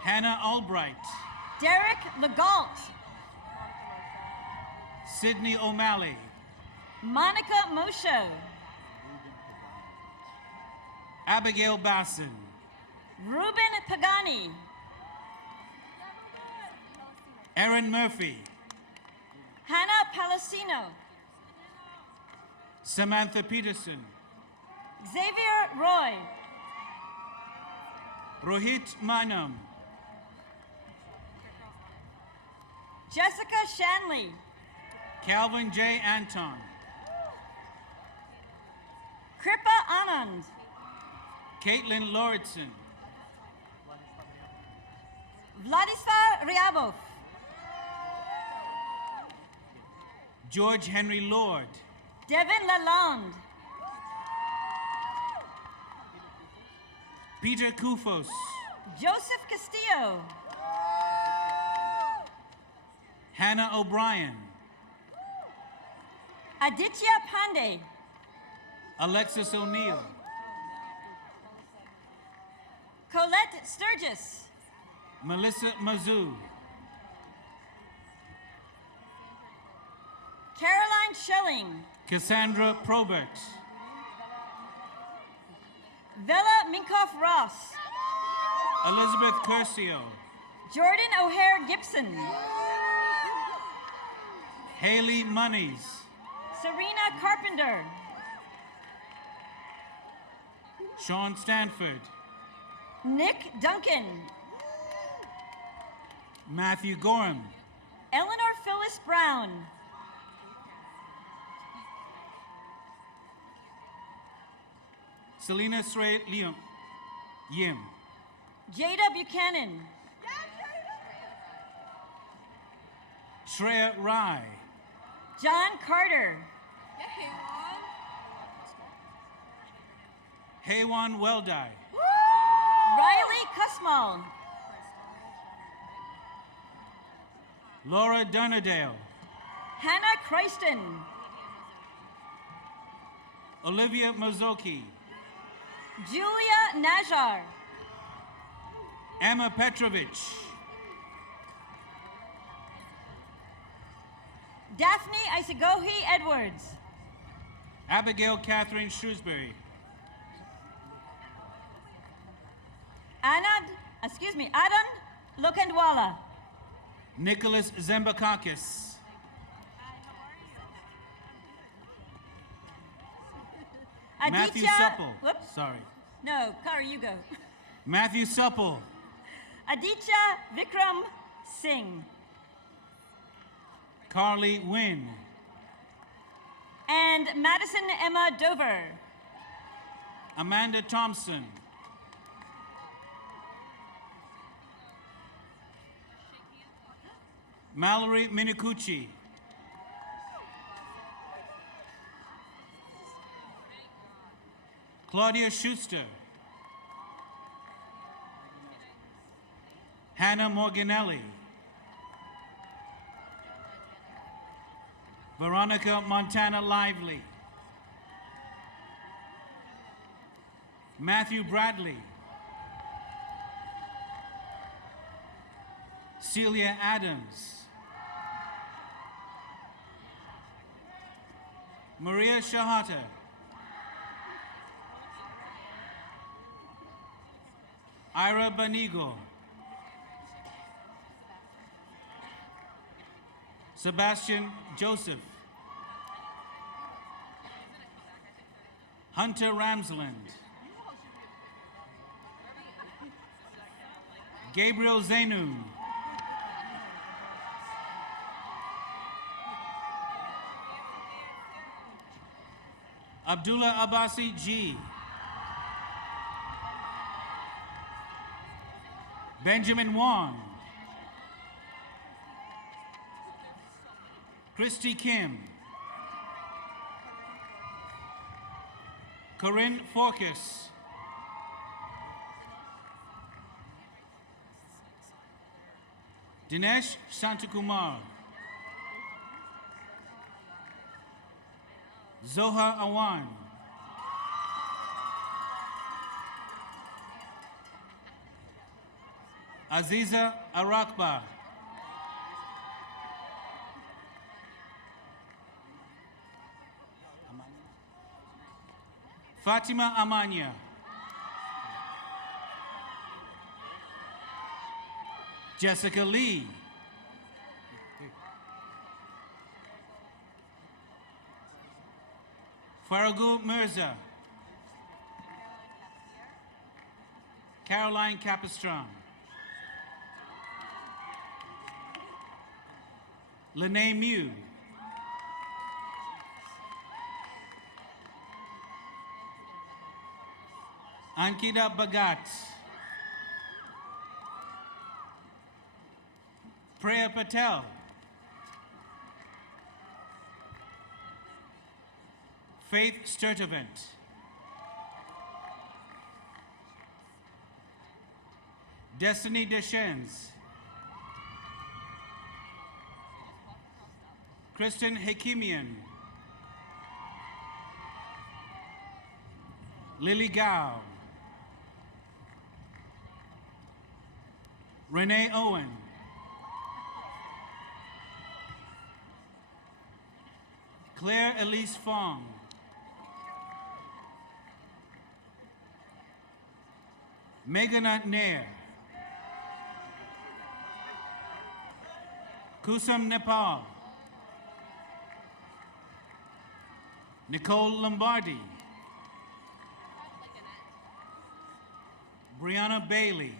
Hannah Albright. Derek Legault. Sydney O'Malley. Monica Mosho. Abigail Basson. Ruben Pagani. Erin Murphy. Hannah Palacino. Samantha Peterson. Xavier Roy. Rohit Manam. Jessica Shanley. Calvin J. Anton. Kripa Anand. Caitlin Lauritsen. Vladislav Ryabov. George Henry Lord. Devin Lalonde. Peter Kufos. Joseph Castillo. Hannah O'Brien. Aditya Pandey. Alexis O'Neill. Colette Sturgis. Melissa Mazou. Caroline Schilling. Cassandra Probert. Vela Minkoff Ross. Elizabeth Curcio. Jordan O'Hare Gibson. Haley Monies. Serena Carpenter. Sean Stanford. Nick Duncan. Matthew Gorham. Eleanor Phyllis Brown. Selena Sray Liam. Yim. Jada Buchanan. Shreya Rai. John Carter. Haywan Weldai. Riley Kusmal. Laura Durnerdale. Hannah Christen. Olivia Mazzocchi. Julia Najar. Emma Petrovich. Daphne Isagohi Edwards. Abigail Catherine Shrewsbury. Adam Lokandwala. Nicholas Zembakakis. Matthew Supple. Whoops. Sorry. No, Kara, you go. Matthew Supple. Aditya Vikram Singh. Carly Wynn. And Madison Emma Dover. Amanda Thompson. Mallory Minicucci. Claudia Schuster. Hannah Morganelli. Veronica Montana Lively. Matthew Bradley. Celia Adams. Maria Shahata. Ira Banigo. Sebastian Joseph. Hunter Ramsland. Gabriel Zainun. Abdullah Abbasi G. Benjamin Wong. Christy Kim. Corinne Forkus. Dinesh Santakumar. Zoha Awan. Aziza Arakba. Fatima Amanya. Jessica Lee. Faragul Mirza. Caroline Capistran. Lene Mew. Ankita Bhagat. Priya Patel. Faith Sturtevant. Destiny Deschennes. Kristen Hakimian. Lily Gao. Renee Owen. Claire Elise Fong. Meghana Nair. Kusum Nepal. Nicole Lombardi. Brianna Bailey.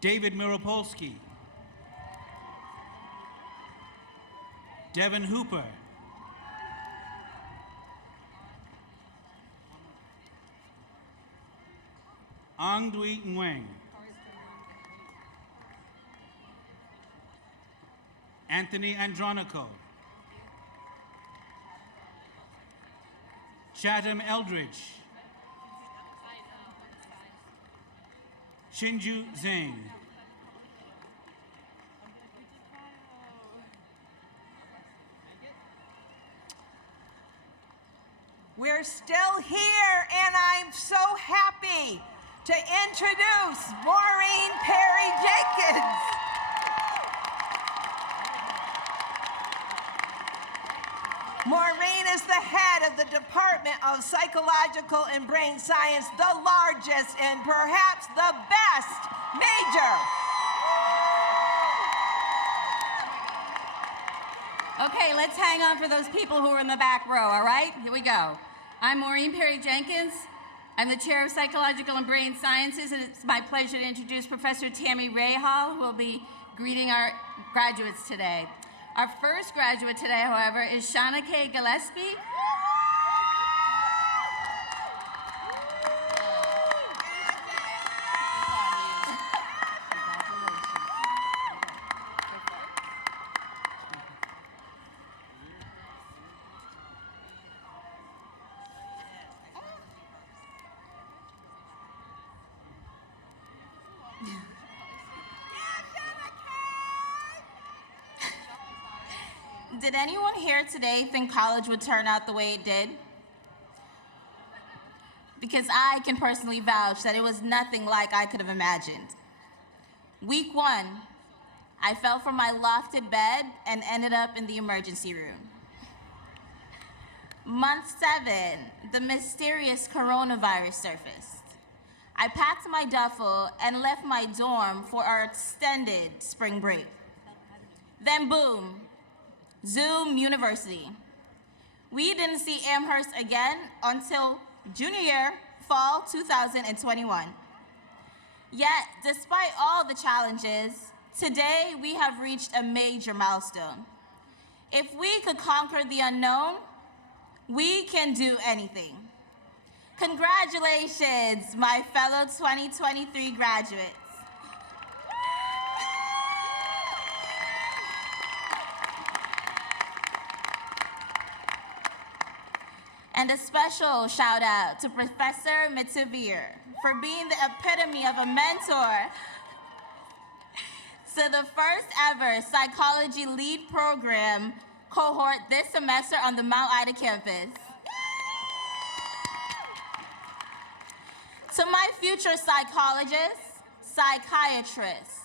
David Miropolsky. Devin Hooper. Ang Dui Nguyen. Anthony Andronico. Chatham Eldridge. Shinju Zhang. We're still here, and I'm so happy to introduce Maureen Perry Jenkins. Maureen is the head of the Department of Psychological and Brain Science, the largest and perhaps the best major. Okay, let's hang on for those people who are in the back row, all right? Here we go. I'm Maureen Perry Jenkins. I'm the chair of Psychological and Brain Sciences, and it's my pleasure to introduce Professor Tammy Rahal, who will be greeting our graduates today. Our first graduate today, however, is Shanake Gillespie. Did anyone here today think college would turn out the way it did? Because I can personally vouch that it was nothing like I could have imagined. Week 1, I fell from my lofted bed and ended up in the emergency room. Month 7, the mysterious coronavirus surfaced. I packed my duffel and left my dorm for our extended spring break. Then boom, Zoom University. We didn't see Amherst again until junior year, fall 2021. Yet, despite all the challenges, today we have reached a major milestone. If we could conquer the unknown, we can do anything. Congratulations, my fellow 2023 graduates. And a special shout out to Professor Mitzvir for being the epitome of a mentor to the first ever psychology lead program cohort this semester on the Mount Ida campus. To my future psychologists, psychiatrists,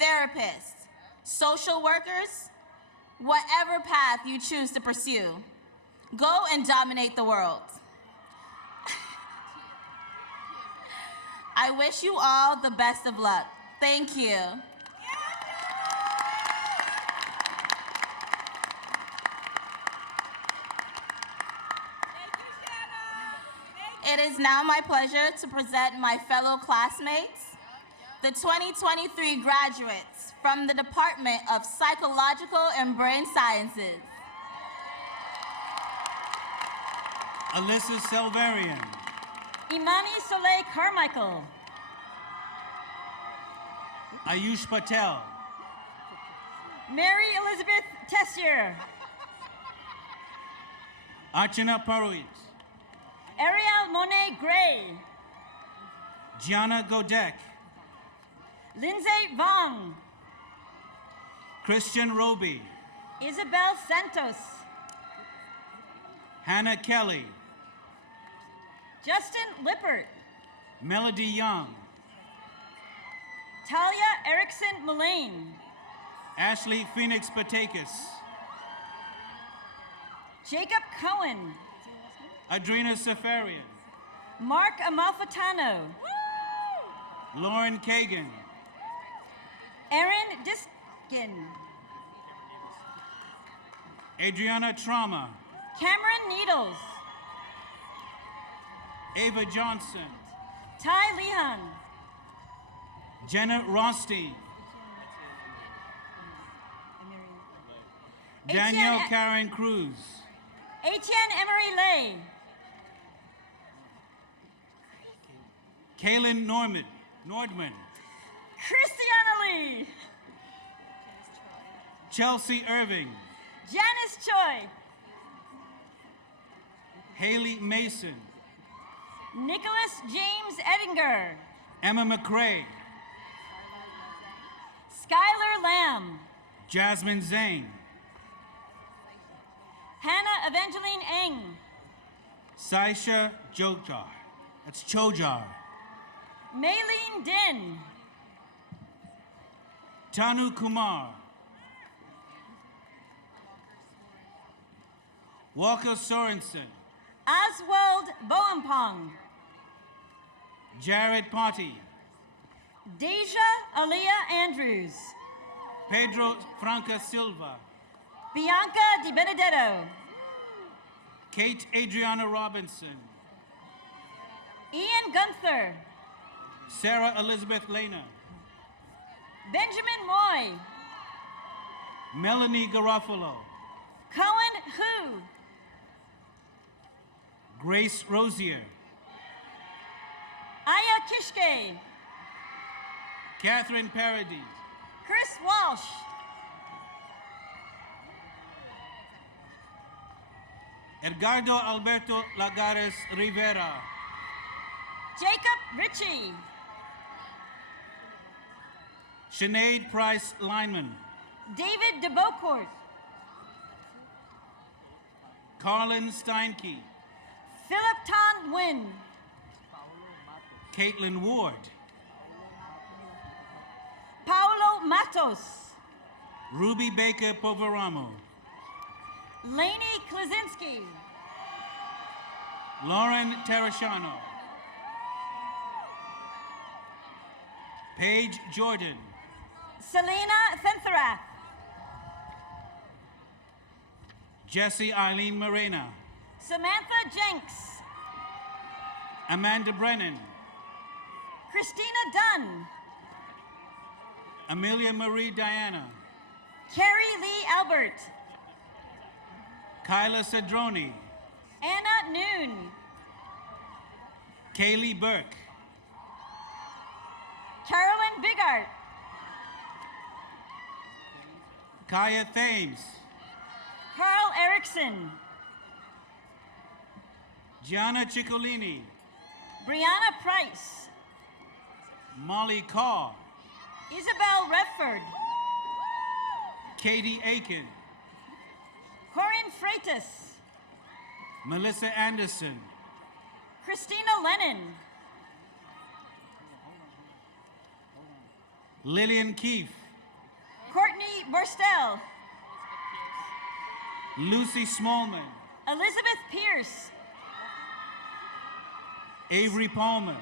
therapists, social workers, whatever path you choose to pursue, go and dominate the world. I wish you all the best of luck. Thank you. It is now my pleasure to present my fellow classmates, the 2023 graduates from the Department of Psychological and Brain Sciences. Alyssa Selverian. Imani Soleil Carmichael. Ayush Patel. Mary Elizabeth Tessier. Archana Paruit. Ariel Monet Gray. Gianna Godek. Lindsay Vong. Christian Roby. Isabel Santos. Hannah Kelly. Justin Lippert. Melody Young. Talia Erickson Mullane. Ashley Phoenix Patakis. Jacob Cohen. Adrena Safarian. Mark Amalfitano. Lauren Kagan. Erin Diskin. Adriana Trauma. Cameron Needles. Ava Johnson. Ty Lehan. Jenna Rothstein. Danielle Karen Cruz. Etienne Emery Lay. Kaylin Nordman. Christiana Lee. Chelsea Irving. Janice Choi. Haley Mason. Nicholas James Edinger. Emma McRae. Skylar Lamb. Jasmine Zane. Hannah Evangeline Eng. Saisha Jojar. That's Chojar. Maylene Din. Tanu Kumar. Walker Sorensen. Oswald Boampong. Jared Potty. Deja Aaliyah Andrews. Pedro Franca Silva. Bianca Di Benedetto. Kate Adriana Robinson. Ian Gunther. Sarah Elizabeth Lena. Benjamin Moy. Melanie Garofalo. Cohen Hu. Grace Rosier. Aya Kishke. Catherine Parody. Chris Walsh. Edgardo Alberto Lagares Rivera. Jacob Ritchie. Sinead Price Lineman. David DeBeaucourt. Carlin Steinke. Philip Tan Nguyen. Caitlin Ward. Paulo Matos. Ruby Baker Poveramo. Lainey Klasinski. Lauren Terrashano. Paige Jordan. Selena Sentharath. Jesse Eileen Morena. Samantha Jenks. Amanda Brennan. Christina Dunn. Amelia Marie Diana. Carrie Lee Albert. Kyla Cedroni. Anna Noon. Kaylee Burke. Carolyn Bigart. Kaya Thames. Carl Erickson. Gianna Ciccolini. Brianna Price. Molly Carr. Isabel Redford. Katie Aiken. Corinne Freitas. Melissa Anderson. Christina Lennon. Lillian Keefe. Courtney Borstel. Lucy Smallman. Elizabeth Pierce. Avery Palmer.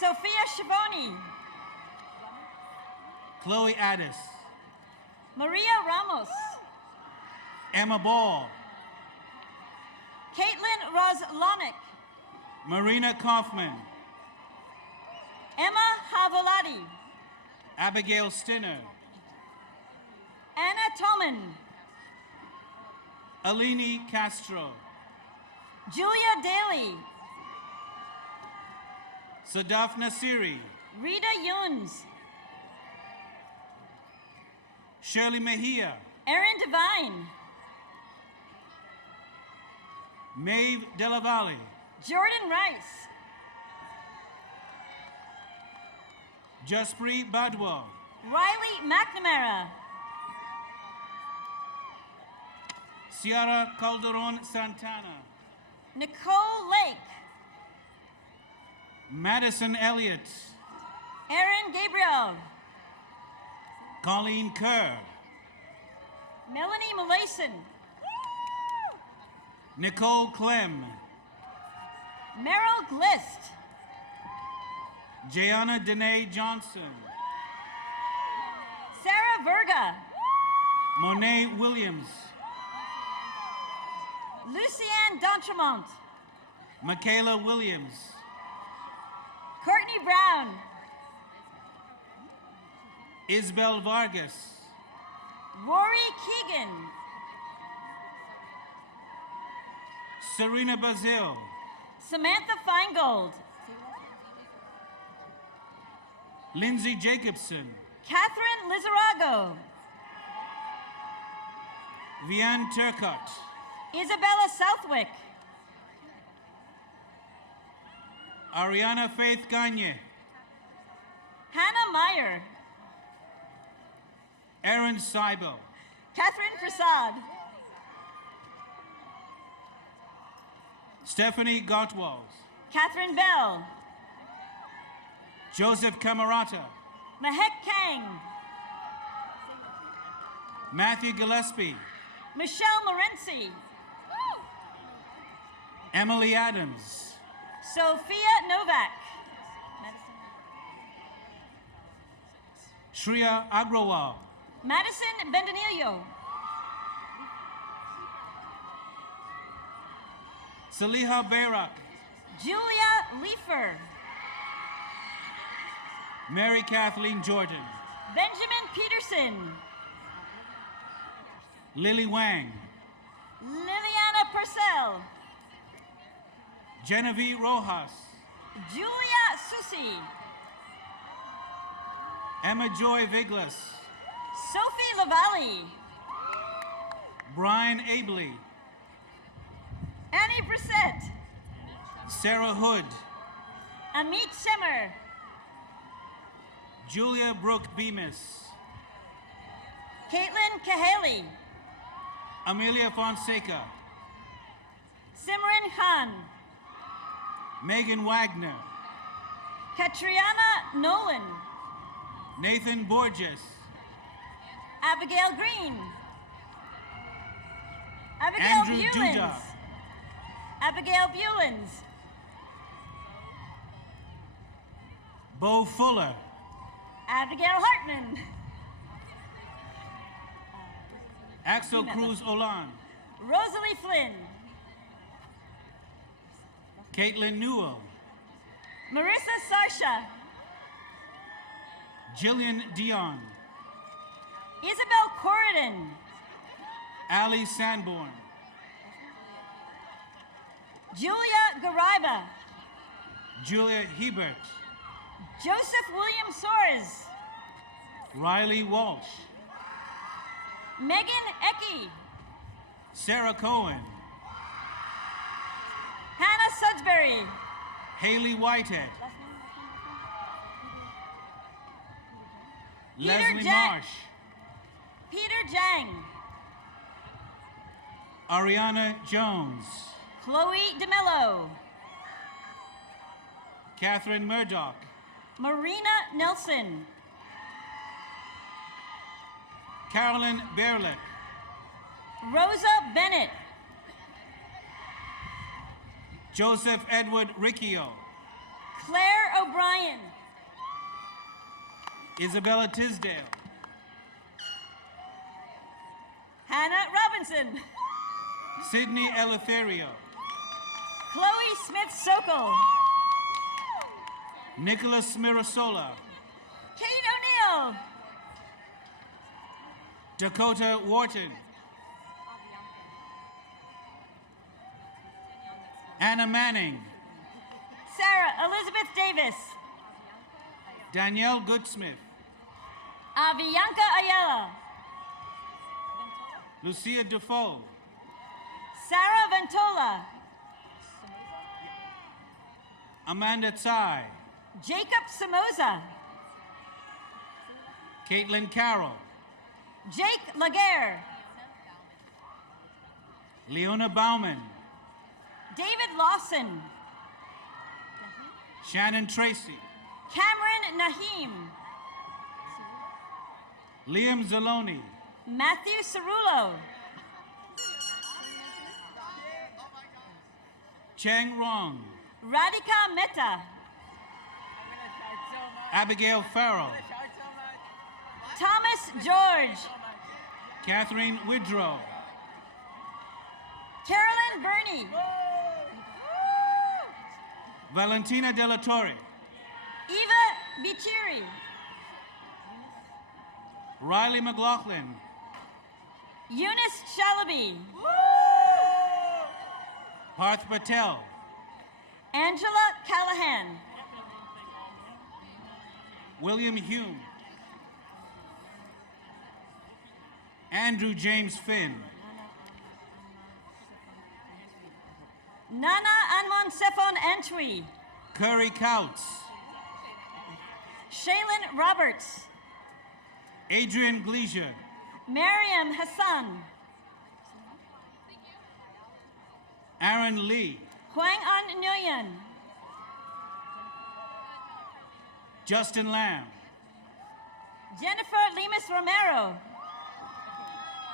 Sophia Schiavone. Chloe Addis. Maria Ramos. Emma Ball. Caitlin Roslonick. Marina Kaufman. Emma Havolati. Abigail Stinner. Anna Toman. Alini Castro. Julia Daly. Sadaf Nasiri. Rita Yuns. Shirley Mejia. Erin Devine. Maeve Della Valle. Jordan Rice. Jaspri Badwell. Riley McNamara. Ciara Calderon Santana. Nicole Lake. Madison Elliott. Aaron Gabriel. Colleen Kerr. Melanie Melason. Nicole Clem. Meryl Glist. Jayana Danae Johnson. Sarah Verga. Monet Williams. Lucianne D'Entremont. Michaela Williams. Courtney Brown. Isabel Vargas. Rory Keegan. Serena Bazil. Samantha Feingold. Lindsay Jacobson. Catherine Lizarago. Vian Turcott. Isabella Southwick. Ariana Faith Gagne. Hannah Meyer. Aaron Seibel. Catherine Prasad. Stephanie Gottwals. Catherine Bell. Joseph Camerata. Mahek Kang. Matthew Gillespie. Michelle Morency. Emily Adams. Sophia Novak. Shreya Agrawal. Madison Bendanillo. Saliha Bayrak. Julia Leifer. Mary Kathleen Jordan. Benjamin Peterson. Lily Wang. Liliana Purcell. Genevieve Rojas. Julia Susi. Emma Joy Viglas. Sophie Lavallee. Brian Abley. Annie Brissett. Sarah Hood. Amit Shemmer. Julia Brooke Bemis. Caitlin Cahaley. Amelia Fonseca. Simran Khan. Megan Wagner. Katriana Nolan. Nathan Borges. Abigail Green. Abigail Andrew Bewlins. Duda. Abigail Bewlins. Bo Fuller. Abigail Hartman. Axel Cruz Olan. Rosalie Flynn. Caitlin Newell. Marissa Sarsha. Jillian Dion. Isabel Corridon. Ali Sanborn. Julia Garaiba. Julia Hebert. Joseph William Soares. Riley Walsh. Megan Ecke. Sarah Cohen. Hannah Sudsbury. Haley Whitehead. Peter Leslie Jack. Marsh. Peter Jang. Ariana Jones. Chloe DeMello. Catherine Murdoch. Marina Nelson. Carolyn Berlick. Rosa Bennett. Joseph Edward Riccio. Claire O'Brien. Isabella Tisdale. Hannah Robinson. Sydney Eleftherio. Chloe Smith Sokol. Nicholas Mirasola. Kate O'Neill. Dakota Wharton. Anna Manning. Sarah Elizabeth Davis. Danielle Goodsmith. Avianca Ayala. Lucia Defoe. Sarah Ventola. Amanda Tsai. Jacob Somoza. Caitlin Carroll. Jake Laguerre. Leona Bauman. David Lawson. Shannon Tracy. Cameron Nahim. Liam Zaloni. Matthew Cerullo. Cheng Rong. Radhika Mehta. Abigail Farrell. Thomas George. Catherine Widrow. Carolyn Burney. Valentina Della Torre. Eva Bichiri. Riley McLaughlin. Eunice Shalaby. Parth Patel. Angela Callahan. William Hume. Andrew James Finn. Nana Anmon Sefon Entry. Curry Couts. Shaylin Roberts. Adrian Gleisure. Mariam Hassan. Aaron Lee. Huang An Nguyen. Justin Lamb. Jennifer Lemus Romero.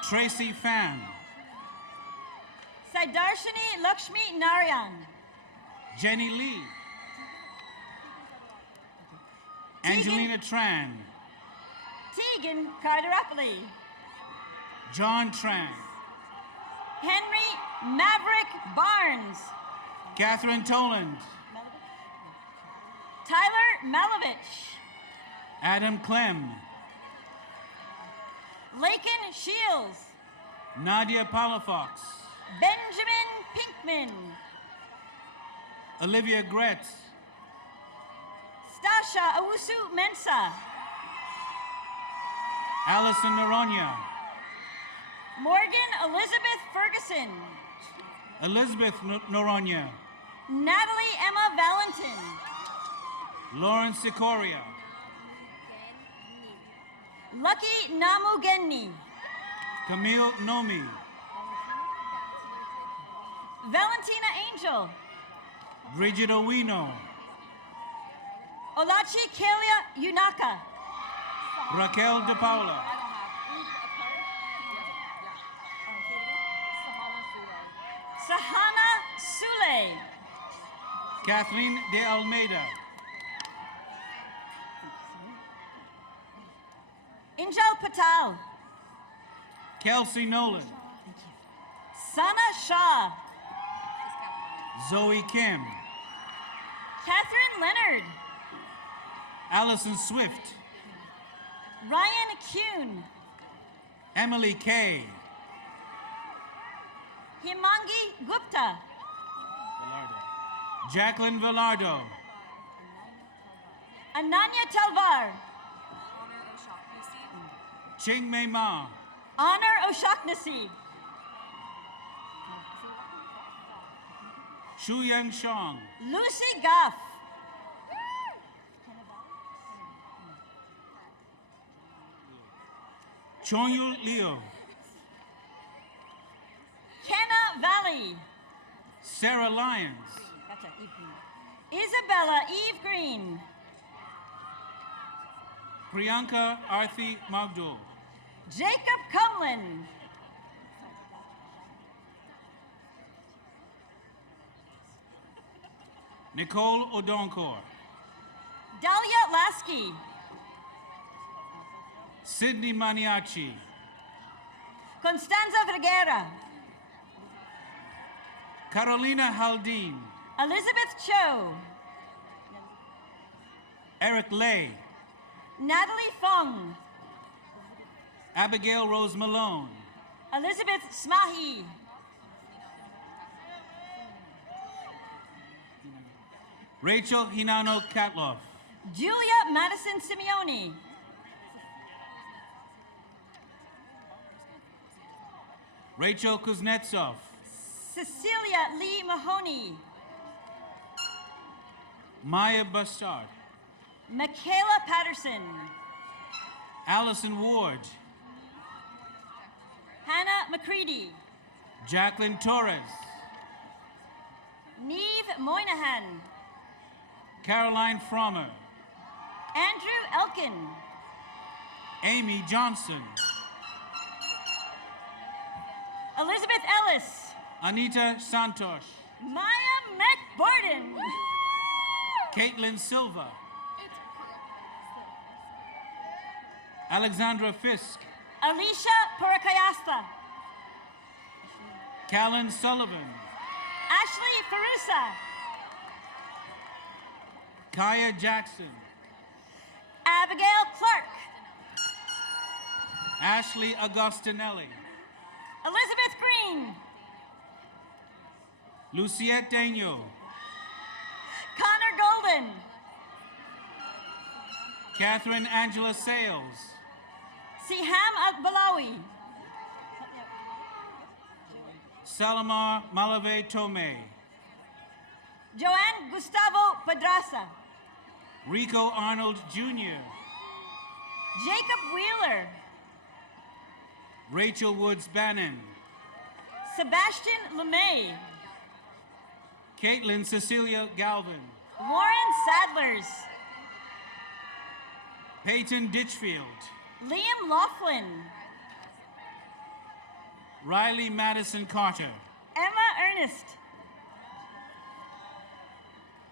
Tracy Pham. Saidarshini Lakshmi Narayan. Jenny Lee. Angelina Tran. Tegan Carteropoli. John Tran. Henry Maverick Barnes. Catherine Toland. Tyler Malovich. Adam Clem. Lakin Shields. Nadia Palafox. Benjamin Pinkman. Olivia Gretz. Stasha Awusu Mensa. Allison Naronia. Morgan Elizabeth Ferguson. Elizabeth Naronia. Natalie Emma Valentin. Lauren Sikoria. Lucky Namugenni. Camille Nomi. Valentina Angel. Bridget Owino. Olachi Kelia Yunaka. Raquel De Paula. Sahana Sule. Kathleen De Almeida. Injal Patel. Kelsey Nolan. Sana Shah. Zoe Kim. Catherine Leonard. Allison Swift. Ryan Kuhn. Emily Kay. Himangi Gupta. Jacqueline Velardo. Ananya Talvar. Ching Mei Ma. Honor Oshaknasi. Shu Yang Shang. Lucy Goff. Chonyu Leo. Kenna Valley. Sarah Lyons. Isabella Eve Green. Priyanka Arthi Magdul. Jacob Cumlin. Nicole Odonkor. Dahlia Lasky. Sydney Maniaci. Constanza Vergara. Carolina Haldin. Elizabeth Cho. Eric Lay. Natalie Fong. Abigail Rose Malone. Elizabeth Smahi. Rachel Hinano Katloff. Julia Madison Simeone. Rachel Kuznetsov. Cecilia Lee Mahoney. Maya Bustard. Michaela Patterson. Allison Ward. Hannah McCready. Jacqueline Torres. Neve Moynihan. Caroline Frommer. Andrew Elkin. Amy Johnson. Elizabeth Ellis. Anita Santos. Maya McBorden. Caitlin Silva. Alexandra Fisk. Alicia Purakayasta. Callan Sullivan. Ashley Farusa. Kaya Jackson. Abigail Clark. Ashley Augustinelli. Elizabeth Green. Luciette Daigneault. Connor Golden. Catherine Angela Sales. Siham Al-Balawi. Salamar Malave Tomei. Joanne Gustavo Pedraza. Rico Arnold Jr., Jacob Wheeler. Rachel Woods Bannon, Sebastian LeMay. Caitlin Cecilia Galvin, Lauren Sadlers. Peyton Ditchfield, Liam Laughlin. Riley Madison Carter, Emma Ernest.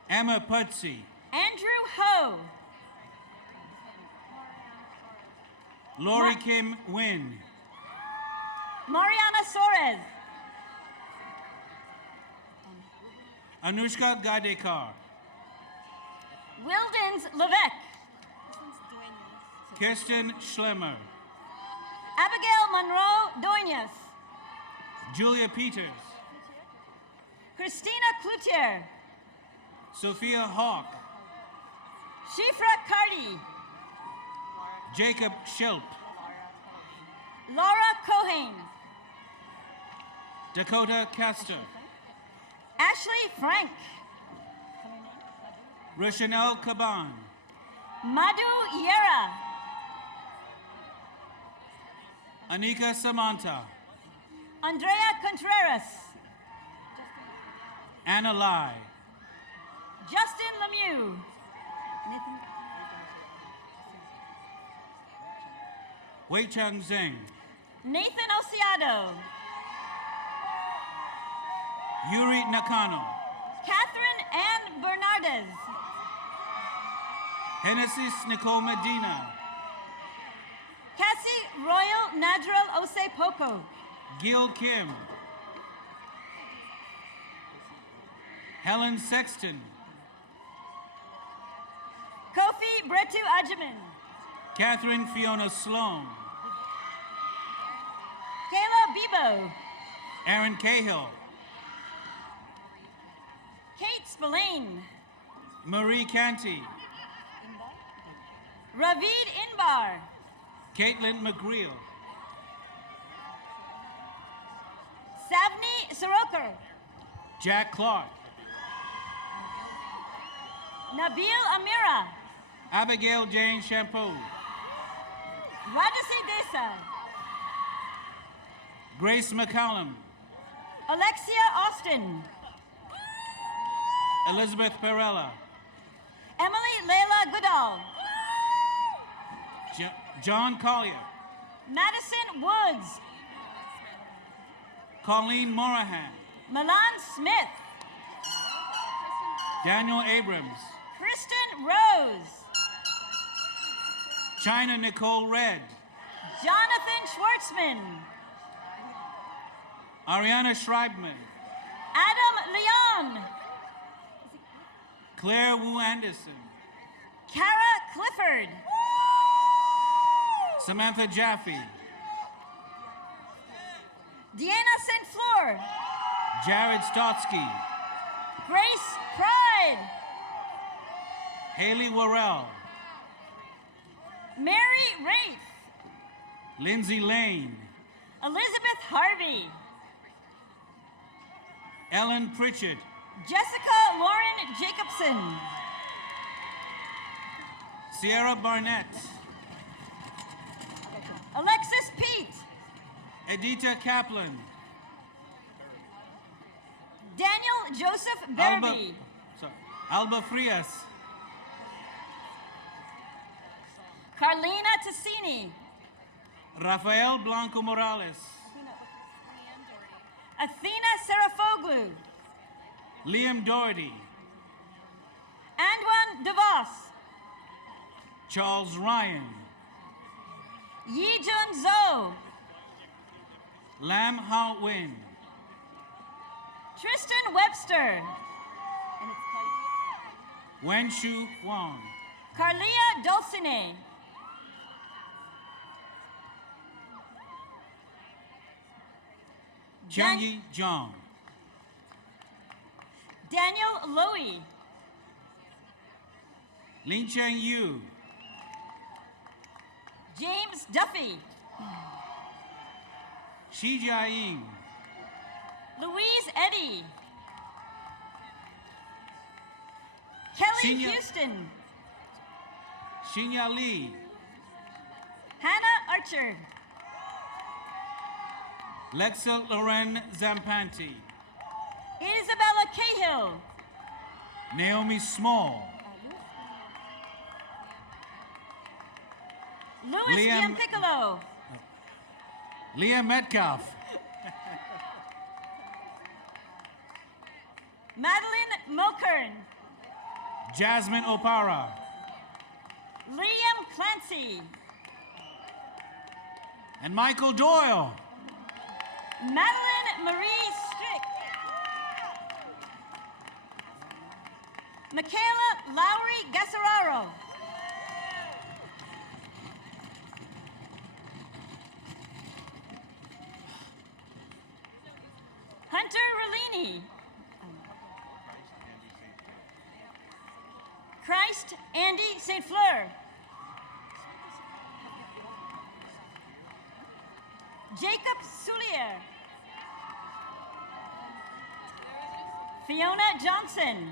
Emma Putsey, Andrew Ho. Lori Kim Wynn, Mariana Soares. Anushka Gadekar, Wildens Levesque. Kirsten Schlemmer, Abigail Monroe Doinas. Julia Peters, Christina Cloutier. Sophia Hawk, Shifra Cardi. Jacob Schilp, Laura Cohen. Dakota Castor, Ashley Frank. Roshanel Caban, Madhu Yera. Anika Samantha, Andrea Contreras. Anna Lai, Justin Lemieux. Wei Chang Zheng, Nathan Osiado. Yuri Nakano, Catherine Ann Bernardez. Genesis Nicole Medina, Cassie Royal Nadral Ose Poco. Gil Kim, Helen Sexton, Kofi Bretu Ajiman. Catherine Fiona Sloan, Kayla Bebo. Aaron Cahill, Kate Spillane. Marie Canty, Ravid Inbar. Caitlin McGreal, Savni Soroker. Jack Clark, Nabil Amira. Abigail Jane Shampoo, Rajasi Desa. Grace McCallum, Alexia Austin. Elizabeth Perella, Emily Leila Goodall. John Collier, Madison Woods. Colleen Morahan, Milan Smith. Daniel Abrams, Kristen Rose. China Nicole Red, Jonathan Schwartzman. Ariana Schreibman, Adam Leon. Claire Wu Anderson, Kara Clifford. Samantha Jaffe, Deanna St. Fleur. Jared Stotsky, Grace Pride. Haley Worrell, Mary Wraith. Lindsay Lane, Elizabeth Harvey. Ellen Pritchard, Jessica Lauren Jacobson. Sierra Barnett, Alexis Pete. Edita Kaplan, Daniel Joseph Berby. Alba Frias, Carlina Tassini. Rafael Blanco Morales, Athena Serafoglu. Liam Doherty, Antoine DeVos. Charles Ryan, Yi Jun Zo. Lam Hao Win, Tristan Webster. Wen Shu Wang, Carlia Dulcine. Changyi Zhang, Daniel Lowy. Lin Cheng Yu, James Duffy. Shi Jiaying, Louise Eddy. Kelly Houston. Shinya Lee. Hannah Archer. Lexel Loren Zampanti. Isabella Cahill. Naomi Small. Louis Liam- Giampiccolo. Leah Metcalf. Madeline Mokern. Jasmine Opara. Liam Clancy. And Michael Doyle. Madeline Marie Strick. Michaela Lowry Gassararo. Hunter Rolini. Christ Andy St. Fleur. Jacob Soulier. Fiona Johnson.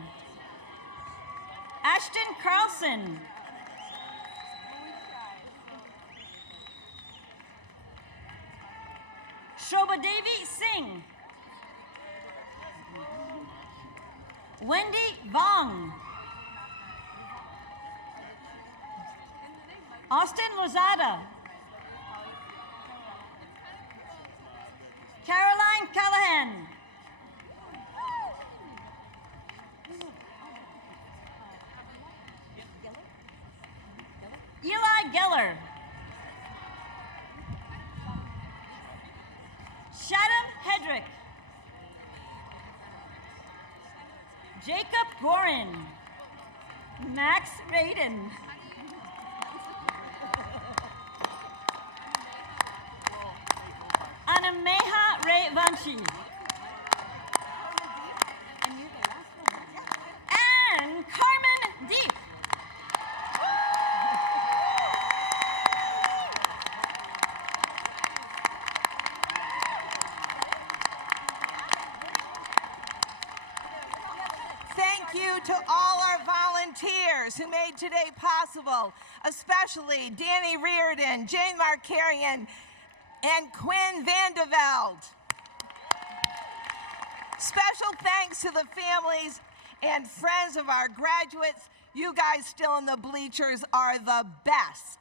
Ashton Carlson. Shobha Devi Singh. Wendy Vong. Austin Lozada. Caroline Callahan. Eli Geller. Shaddam Hedrick. Jacob Gorin. Max Radin. Anameha Ray Vanchi. And Carmen Deep. Thank you to all our volunteers who made today possible, especially Danny Reardon, Jane Markarian, and Quinn Vandeveld. Special thanks to the families and friends of our graduates. You guys still in the bleachers are the best.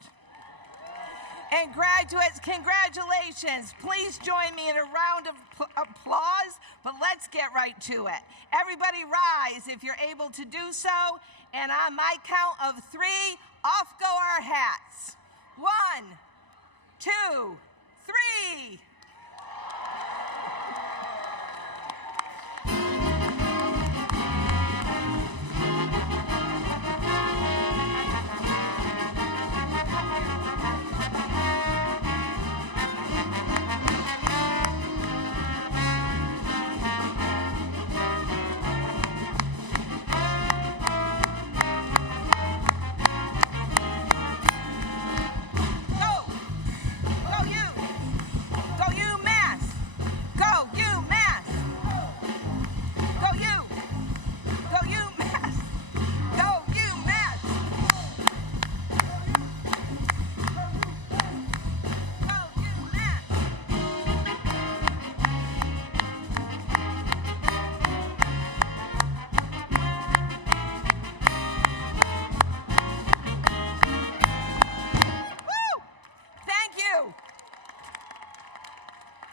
And graduates, congratulations. Please join me in a round of applause, but let's get right to it. Everybody rise if you're able to do so, and on my count of 3, off go our hats. 1, 2, 3.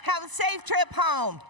Have a safe trip home.